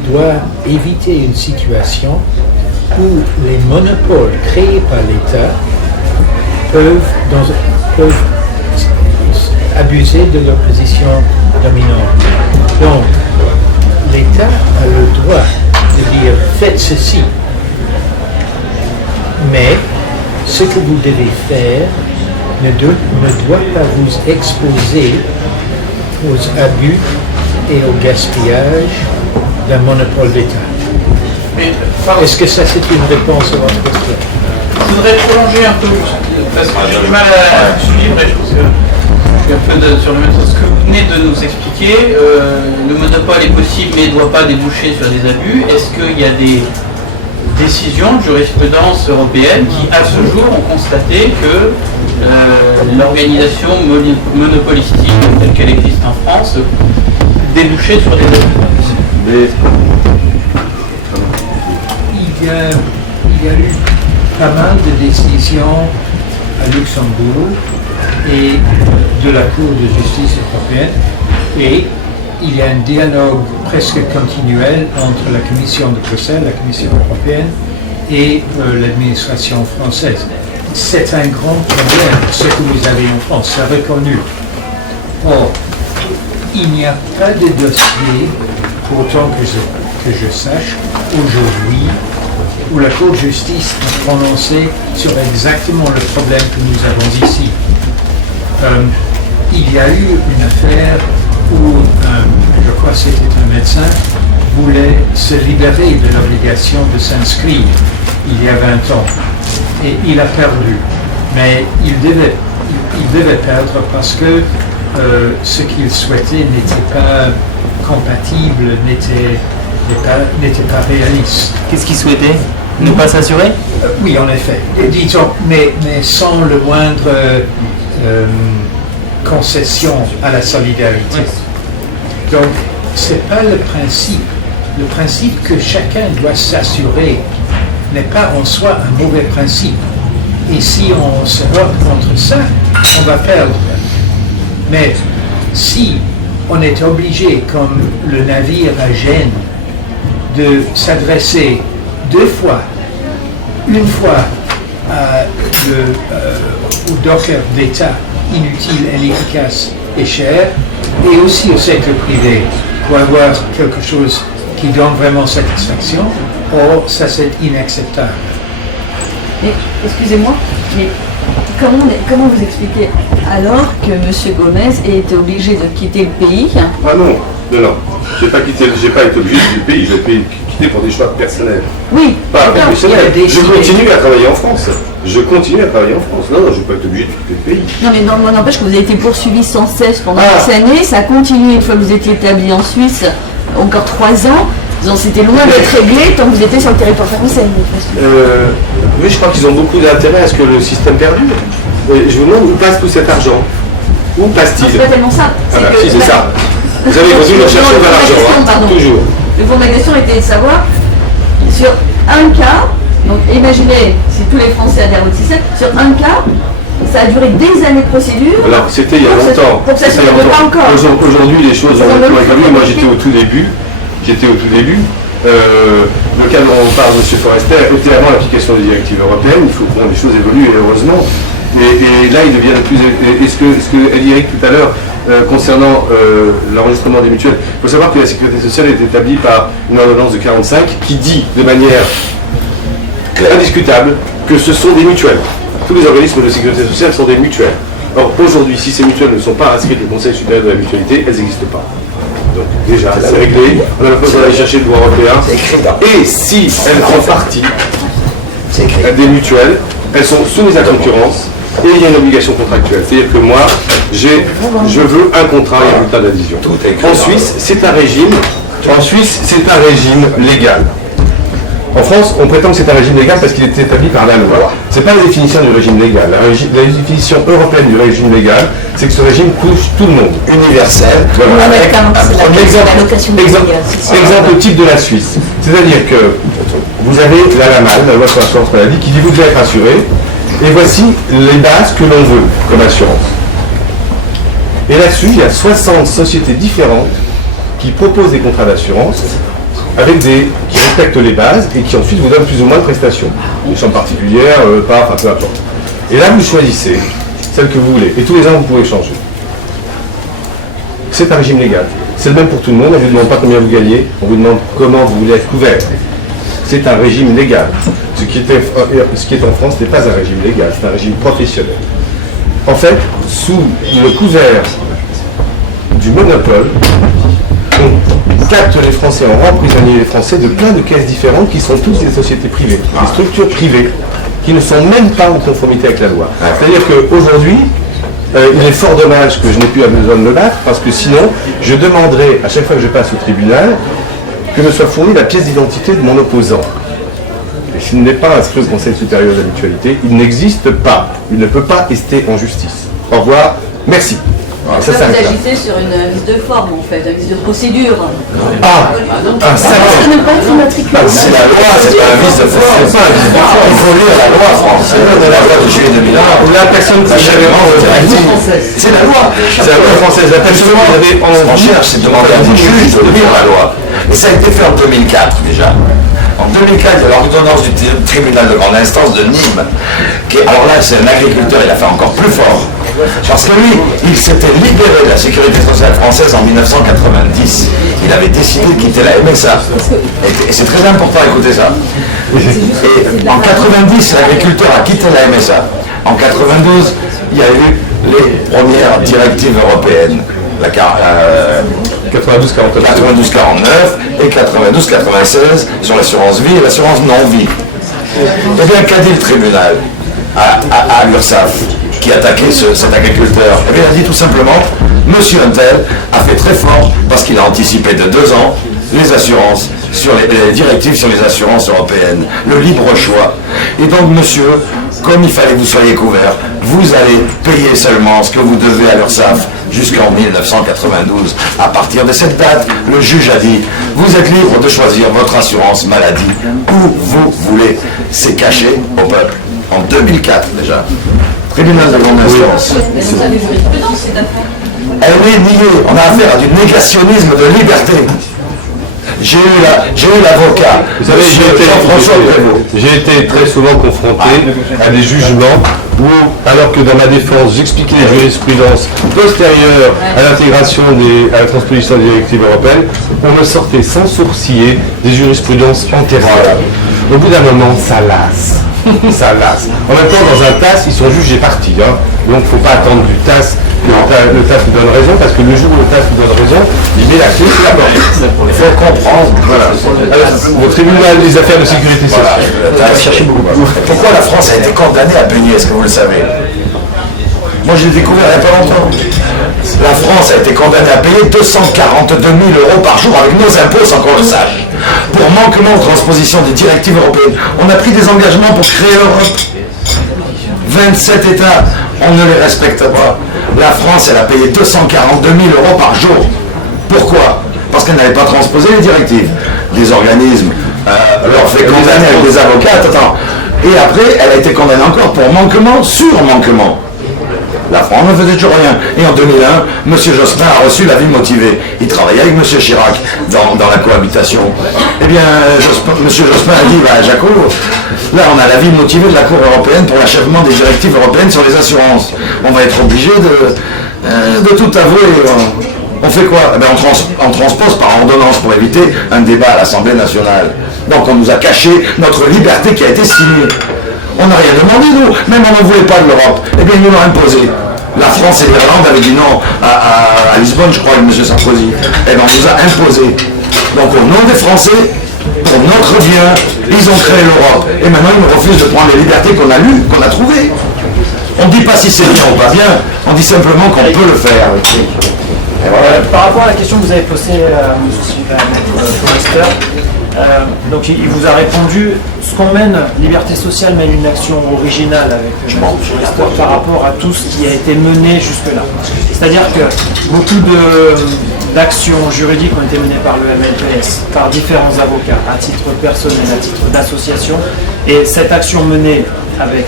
doit éviter une situation où les monopoles créés par l'État peuvent abuser de leur position dominante. Donc, l'État a le droit de dire faites ceci, mais ce que vous devez faire ne doit pas vous exposer aux abus et au gaspillage d'un monopole d'État. Est-ce que ça c'est une réponse à votre question? Je voudrais prolonger un peu, parce que j'ai du mal à suivre et je trouve que je suis un peu sur le même sens. Ce que vous venez de nous expliquer, le monopole est possible mais ne doit pas déboucher sur des abus. Est-ce qu'il y a des décisions de jurisprudence européenne qui, à ce jour, ont constaté que l'organisation monopolistique telle qu'elle existe en France débouchait sur des abus? Il y a eu pas mal de décisions à Luxembourg et de la Cour de justice européenne, et il y a un dialogue presque continuel entre la Commission de Bruxelles, la Commission européenne et l'administration française. C'est un grand problème, ce que vous avez en France, c'est reconnu. Or, il n'y a pas de dossier, pour autant que je sache, aujourd'hui, où la Cour de justice a prononcé sur exactement le problème que nous avons ici. Il y a eu une affaire où, je crois que c'était un médecin, voulait se libérer de l'obligation de s'inscrire il y a 20 ans. Et il a perdu. Mais il devait perdre parce que ce qu'il souhaitait n'était pas compatible, n'était pas réaliste. Qu'est-ce qu'il souhaitait? Ne pas s'assurer? Oui, en effet. Et disons, mais sans le moindre concession à la solidarité. Oui. Donc, c'est pas le principe. Le principe que chacun doit s'assurer n'est pas en soi un mauvais principe. Et si on se heurte contre ça, on va perdre. Mais si on est obligé, comme le navire à Gênes, de s'adresser deux fois, une fois au docker d'État inutile, inefficace et cher, et aussi au secteur privé pour avoir quelque chose qui donne vraiment satisfaction. Or, ça c'est inacceptable. Mais, excusez-moi, mais comment vous expliquez alors que M. Gomez ait été obligé de quitter le pays? Ah non. J'ai pas été obligé du pays, je l'ai quitté pour des choix personnels. Oui. Pas professionnels. Je continue à travailler en France. Non, je ne vais pas être obligé de quitter le pays. Non, mais non, n'empêche que vous avez été poursuivi sans cesse pendant des années. Ça a continué une fois que vous étiez établi en Suisse, encore 3 ans. C'était loin d'être réglé tant que vous étiez sur le territoire français. Oui, je crois qu'ils ont beaucoup d'intérêt à ce que le système perdure. Je vous demande où passe tout cet argent. Où passe-t-il? C'est pas tellement ça. Si, c'est ça. Vous avez continué de chercher vers l'argent, toujours. Le fond de la question était de savoir, sur un cas, donc imaginez si tous les Français adhèrent au système, sur un cas, ça a duré des années de procédure. Alors, c'était il y a longtemps. Pour que ça ne se règle pas encore. Aujourd'hui, les choses ont évolué. Moi, j'étais au tout début. Le cas dont on parle, M. Forester, était avant l'application des directives européennes. Il faut que les choses évoluent, et heureusement. Et là, il devient de plus. Et ce que elle dit Eric tout à l'heure, concernant l'enregistrement des mutuelles, il faut savoir que la sécurité sociale est établie par une ordonnance de 45 qui dit de manière indiscutable que ce sont des mutuelles. Tous les organismes de sécurité sociale sont des mutuelles. Or, aujourd'hui, si ces mutuelles ne sont pas inscrites au Conseil supérieur de la mutualité, elles n'existent pas. Donc, déjà, c'est réglé. On a besoin d'aller chercher le droit européen. Et si elles font partie des mutuelles, elles sont soumises à concurrence et il y a une obligation contractuelle. C'est-à-dire que moi, je veux un contrat et un résultat d'adhésion. En Suisse, c'est un régime légal. En France, on prétend que c'est un régime légal parce qu'il est établi par la loi. Ce n'est pas la définition du régime légal. La définition européenne du régime légal, c'est que ce régime touche tout le monde. Universel. Voilà. Exemple type de la Suisse. C'est-à-dire que vous avez la LAMAL, la loi sur l'assurance maladie, qui dit vous devez être assuré, et voici les bases que l'on veut comme assurance. Et là-dessus, il y a 60 sociétés différentes qui proposent des contrats d'assurance qui respectent les bases et qui ensuite vous donnent plus ou moins de prestations. Des chambres particulières, peu importe. Et là, vous choisissez celle que vous voulez. Et tous les ans, vous pouvez changer. C'est un régime légal. C'est le même pour tout le monde. On ne vous demande pas combien vous gagnez. On vous demande comment vous voulez être couvert. C'est un régime légal. Ce qui est en France n'est pas un régime légal. C'est un régime professionnel. En fait, sous le couvert du monopole, on capte les Français, on rend prisonniers les Français de plein de caisses différentes qui sont toutes des sociétés privées, des structures privées qui ne sont même pas en conformité avec la loi. C'est-à-dire qu'aujourd'hui, il est fort dommage que je n'ai plus besoin de me battre parce que sinon, je demanderai à chaque fois que je passe au tribunal que me soit fournie la pièce d'identité de mon opposant. Et s'il n'est pas inscrit au Conseil supérieur de la mutualité, il n'existe pas. Il ne peut pas rester en justice. Au revoir, merci. Ça vous agissez sur une vice de forme en fait, une vice de procédure. Ça ne pas être immatriculé. C'est la loi, c'est pas un vice de forme. Il faut lire la loi française de la loi de juillet 2001. La personne qui c'est la loi. C'est la loi française. La personne on cherche, c'est de demander à des juges de lire la loi. Et ça a été fait en 2004 déjà. En 2004, il y a l'ordonnance du tribunal de grande instance de Nîmes. Alors là, c'est un agriculteur, il a fait encore plus fort. Parce que lui, il s'était libéré de la sécurité sociale française en 1990. Il avait décidé de quitter la MSA. Et c'est très important d'écouter ça. Et en 90, l'agriculteur a quitté la MSA. En 92, il y a eu les premières directives européennes. La 92-49 et 92-96 sur l'assurance vie et l'assurance non-vie. Eh bien, qu'a dit le tribunal à l'URSSAF qui attaquait cet agriculteur? Eh bien, il a dit tout simplement, Monsieur Untel a fait très fort parce qu'il a anticipé de 2 ans les assurances, sur les directives sur les assurances européennes, le libre choix. Et donc, monsieur, comme il fallait que vous soyez couvert, vous allez payer seulement ce que vous devez à l'URSSAF jusqu'en 1992. À partir de cette date, le juge a dit, vous êtes libre de choisir votre assurance maladie où vous voulez. C'est caché au peuple. En 2004 déjà. Tribunal de grande instance. Elle est niée. On a affaire à du négationnisme de liberté. J'ai eu l'avocat. Vous savez, j'ai été très souvent confronté à des jugements où, alors que dans ma défense, j'expliquais les jurisprudences postérieures à l'intégration à la transposition des directives européennes, on me sortait sans sourciller des jurisprudences antérieures. Au bout d'un moment, ça lasse. Ça lasse. En même temps, dans un TAS, ils sont jugés partis. Donc, il ne faut pas attendre du TAS que le TAS nous donne raison, parce que le jour où le TAS nous donne raison, il met la clé sur la porte. Il faut comprendre. Voilà. Le tribunal des affaires de sécurité sociale. Pourquoi la France a été condamnée à payer, est-ce que vous le savez? Moi, je l'ai découvert il n'y a pas longtemps. La France a été condamnée à payer 242 000 € par jour avec nos impôts sans qu'on le sache. Pour manquement de transposition des directives européennes. On a pris des engagements pour créer l'Europe. 27 États, on ne les respecte pas. La France, elle a payé 242 000 € par jour. Pourquoi? Parce qu'elle n'avait pas transposé les directives. Les organismes leur fait condamner avec des avocats. Et après, elle a été condamnée encore pour manquement sur manquement. La France ne faisait toujours rien. Et en 2001, M. Jospin a reçu l'avis motivé. Il travaillait avec M. Chirac dans la cohabitation. Eh bien, M. Jospin a dit, Jaco, là on a l'avis motivé de la Cour européenne pour l'achèvement des directives européennes sur les assurances. On va être obligé de tout avouer. On fait quoi? Eh bien, on transpose par ordonnance pour éviter un débat à l'Assemblée nationale. Donc on nous a caché notre liberté qui a été signée. On n'a rien demandé, nous. Même on ne voulait pas de l'Europe. Eh bien, ils nous l'ont imposé. La France et l'Irlande avaient dit non à Lisbonne, je crois, avec M. Sarkozy. Eh bien, on nous a imposé. Donc, au nom des Français, pour notre bien, ils ont créé l'Europe. Et maintenant, ils nous refusent de prendre les libertés qu'on a lues, qu'on a trouvées. On ne dit pas si c'est bien ou pas bien. On dit simplement qu'on peut le faire. Et voilà. Par rapport à la question que vous avez posée à M. Forester, donc il vous a répondu, ce qu'on mène, Liberté Sociale mène une action originale avec par rapport à tout ce qui a été mené jusque-là. C'est-à-dire que beaucoup d'actions juridiques ont été menées par le MLPS, par différents avocats, à titre personnel, à titre d'association, et cette action menée avec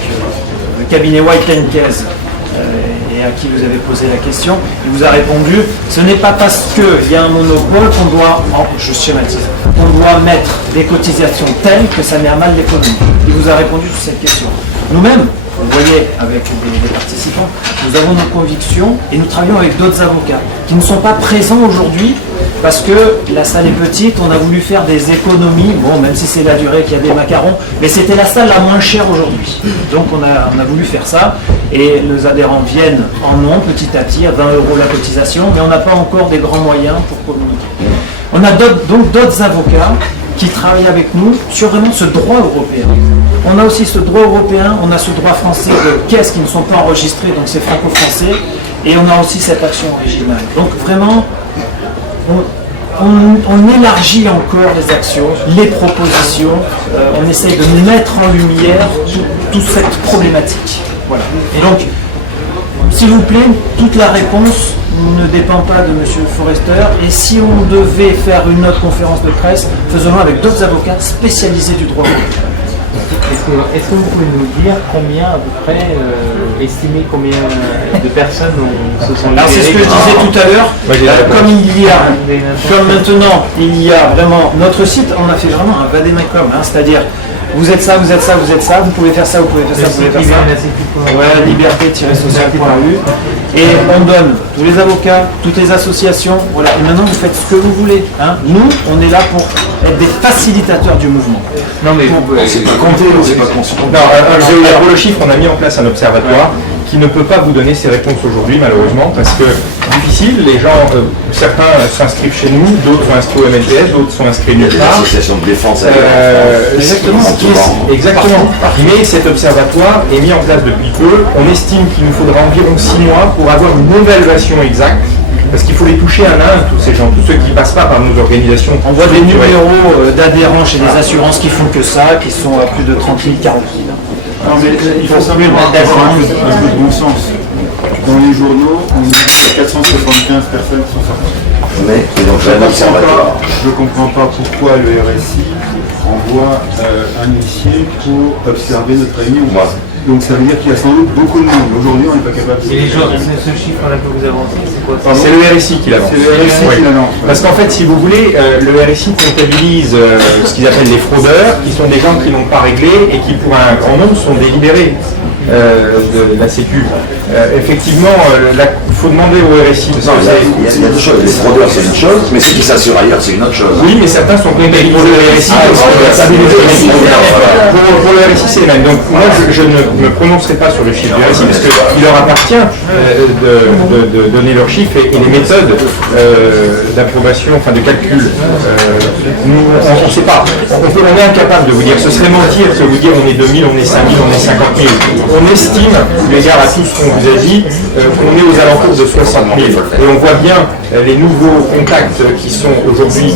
le cabinet White & Case, et à qui vous avez posé la question, il vous a répondu, ce n'est pas parce qu'il y a un monopole qu'on doit, je schématise, on doit mettre des cotisations telles que ça met à mal l'économie. Il vous a répondu sur cette question. Nous-mêmes, vous voyez avec les participants, nous avons nos convictions et nous travaillons avec d'autres avocats qui ne sont pas présents aujourd'hui parce que la salle est petite, on a voulu faire des économies, bon, même si c'est la durée qu'il y a des macarons, mais c'était la salle la moins chère aujourd'hui. Donc on a voulu faire ça et nos adhérents viennent en nom petit à petit à 20 € la cotisation, mais on n'a pas encore des grands moyens pour communiquer. On a donc d'autres avocats qui travaillent avec nous sur vraiment ce droit européen. On a aussi ce droit européen, on a ce droit français de caisses qui ne sont pas enregistrées, donc c'est franco-français, et on a aussi cette action originale. Donc vraiment, on élargit encore les actions, les propositions, on essaye de mettre en lumière toute cette problématique. Voilà. Et donc, s'il vous plaît, toute la réponse ne dépend pas de M. Forester, et si on devait faire une autre conférence de presse, faisons-le avec d'autres avocats spécialisés du droit européen. Est-ce que vous pouvez nous dire combien, à peu près, estimer combien de personnes se sont libérées? Alors c'est ce que je disais tout à l'heure, comme maintenant il y a vraiment notre site, on a fait vraiment un vadémecum, c'est-à-dire vous êtes ça, vous êtes ça, vous êtes ça, vous pouvez faire ça, vous pouvez faire ça, vous pouvez faire ça. Ouais, liberté-social.eu. Et on donne tous les avocats, toutes les associations, voilà. Et maintenant vous faites ce que vous voulez. Nous, on est là pour être des facilitateurs du mouvement. Non mais c'est pas compté, c'est pas conscient. Pour le chiffre, on a mis en place un observatoire qui ne peut pas vous donner ces réponses aujourd'hui, malheureusement, parce que difficile, les gens, certains s'inscrivent chez nous, d'autres sont inscrits au MLPS, d'autres sont inscrits nulle part. L'association de défense exactement. Mais cet observatoire est mis en place depuis peu. On estime qu'il nous faudra environ 6 mois pour avoir une évaluation exacte. Parce qu'il faut les toucher un à un, tous ces gens, tous ceux qui ne passent pas par nos organisations. On voit des numéros d'adhérents chez des assurances qui font que ça, qui sont à plus de 30 000, 40 000. Non, mais il faut savoir avoir un peu de bon sens. Dans les journaux, on dit que 475 personnes sont sorties. Mais je ne comprends pas pourquoi le RSI envoie un huissier pour observer notre réunion. Donc ça veut dire qu'il y a sans doute beaucoup de monde. Aujourd'hui, on n'est pas capable de... Et les jours, ce chiffre-là que vous avancez, c'est quoi? C'est le RSI qui l'avance. C'est le RSI qui l'avance. Parce qu'en fait, si vous voulez, le RSI comptabilise ce qu'ils appellent les fraudeurs, qui sont des gens qui n'ont pas réglé et qui, pour un grand nombre, sont délibérés. de la Sécu. Effectivement, il faut demander au RSI. Non, il y a deux choses. Les fraudeurs, c'est une chose, mais ceux qui s'assurent ailleurs, c'est une autre chose. Oui, mais certains sont compétents pour le RSI. Pour le RSI, c'est le même. Donc moi, je ne me prononcerai pas sur le chiffre du RSI, parce qu'il leur appartient de donner leurs chiffres et les méthodes d'approbation, enfin de calcul. Nous, on ne sait pas. On est incapable de vous dire. Ce serait mentir de vous dire on est 2000, on est 5000, on est 50 000. On estime, eu égard à tout ce qu'on vous a dit, qu'on est aux alentours de 60 000. Et on voit bien les nouveaux contacts qui sont aujourd'hui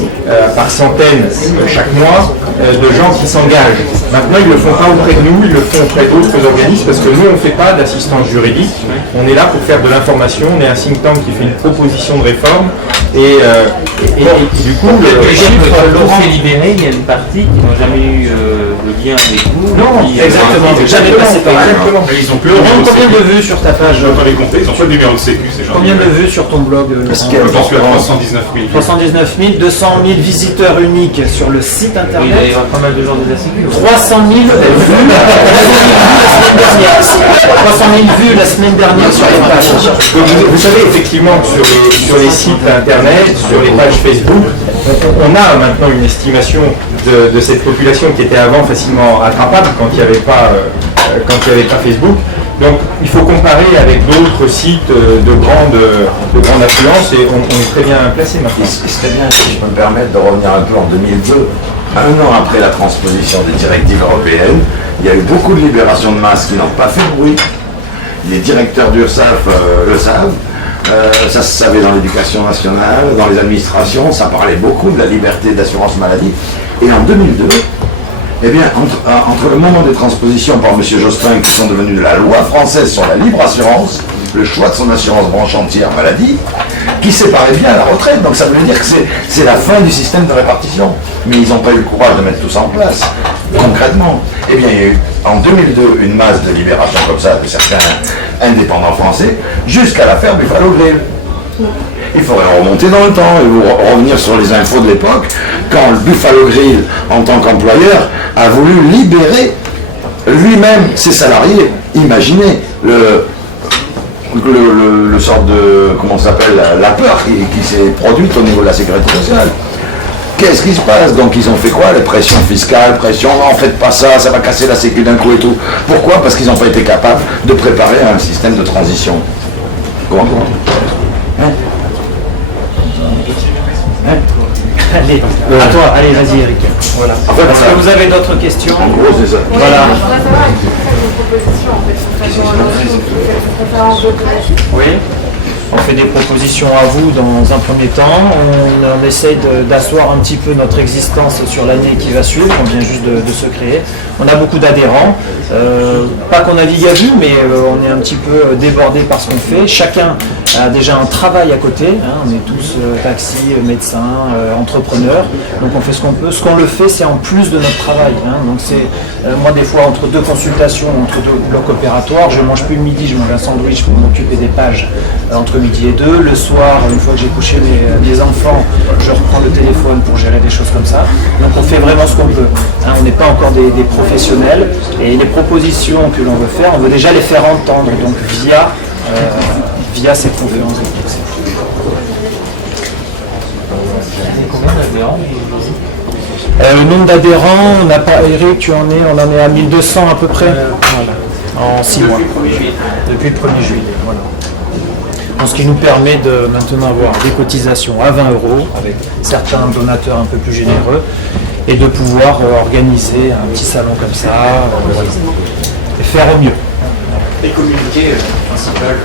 par centaines chaque mois de gens qui s'engagent. Maintenant, ils ne le font pas auprès de nous, ils le font auprès d'autres organismes parce que nous, on ne fait pas d'assistance juridique. On est là pour faire de l'information. On est un think tank qui fait une proposition de réforme. Et du coup, le chiffre, Laurent s'est libéré, il y a une partie qui n'ont jamais eu le lien avec vous. Non, exactement, jamais passé par là. Ils ont plus Laurent, combien de vues sur ta page? Je n'ai pas les compter, ils n'ont pas le numéro de sécu, ces gens. Combien de vues sur ton blog? Je suis à 319 000. 319 000, 200 000 visiteurs uniques sur le site internet. Il va y avoir pas mal de gens de la sécu. 300 000 vues la semaine dernière. 300 000 vues la semaine dernière sur les pages. Donc, vous savez effectivement que sur les sites internet, sur les pages Facebook, on a maintenant une estimation de cette population qui était avant facilement attrapable quand il n'y avait pas Facebook. Donc il faut comparer avec d'autres sites de grande affluence et on est très bien placé maintenant. Il serait bien, si je peux me permettre, de revenir un peu en 2002. Un an après la transposition des directives européennes, il y a eu beaucoup de libérations de masse qui n'ont pas fait de bruit. Les directeurs d'URSSAF le savent. Ça se savait dans l'éducation nationale, dans les administrations, ça parlait beaucoup de la liberté d'assurance maladie. Et en 2002, eh bien, entre le moment des transpositions par M. Jospin, qui sont devenues la loi française sur la libre assurance, le choix de son assurance branche entière maladie, qui séparait bien la retraite. Donc ça veut dire que c'est la fin du système de répartition. Mais ils n'ont pas eu le courage de mettre tout ça en place. Concrètement, eh bien, il y a eu en 2002 une masse de libération comme ça de certains indépendants français, jusqu'à l'affaire Buffalo Grill. Il faudrait remonter dans le temps et vous revenir sur les infos de l'époque, quand le Buffalo Grill, en tant qu'employeur, a voulu libérer lui-même ses salariés. Imaginez le sort de, comment ça s'appelle, la peur qui s'est produite au niveau de la sécurité sociale. Qu'est-ce qui se passe? Donc ils ont fait quoi? Les pressions fiscales, non, faites pas ça, ça va casser la sécu d'un coup et tout. Pourquoi? Parce qu'ils n'ont pas été capables de préparer un système de transition. Comment? Allez, à toi, allez, vas-y Eric. Voilà. En fait, Est-ce que vous avez d'autres questions? En gros, c'est ça. Voilà. Je voudrais savoir, est-ce que vous faites des propositions en fait, une conférence de presse? Oui. On fait des propositions à vous dans un premier temps. On essaye d'asseoir un petit peu notre existence sur l'année qui va suivre. On vient juste de se créer. On a beaucoup d'adhérents. Pas qu'on navigue à vue, mais on est un petit peu débordé par ce qu'on fait. Chacun a déjà un travail à côté. On est tous taxis, médecins, entrepreneurs. Donc on fait ce qu'on peut. Ce qu'on le fait, c'est en plus de notre travail. Donc c'est moi des fois entre deux consultations, entre deux blocs opératoires, je mange plus le midi, je mange un sandwich pour m'occuper des pages entre midi et 2. Le soir, une fois que j'ai couché mes enfants, je reprends le téléphone pour gérer des choses comme ça. Donc on fait vraiment ce qu'on peut. On n'est pas encore des professionnels et les propositions que l'on veut faire, on veut déjà les faire entendre donc via cette conférence de presse. Combien d'adhérents? Le nombre d'adhérents, on n'a pas, Eric, on en est à 1200 à peu près, voilà, en 6 mois. Depuis le 1er juillet. Voilà. Donc, ce qui nous permet de maintenant avoir des cotisations à 20 € avec certains donateurs un peu plus généreux et de pouvoir organiser un petit salon comme ça et faire au mieux. Et communiquer, principal.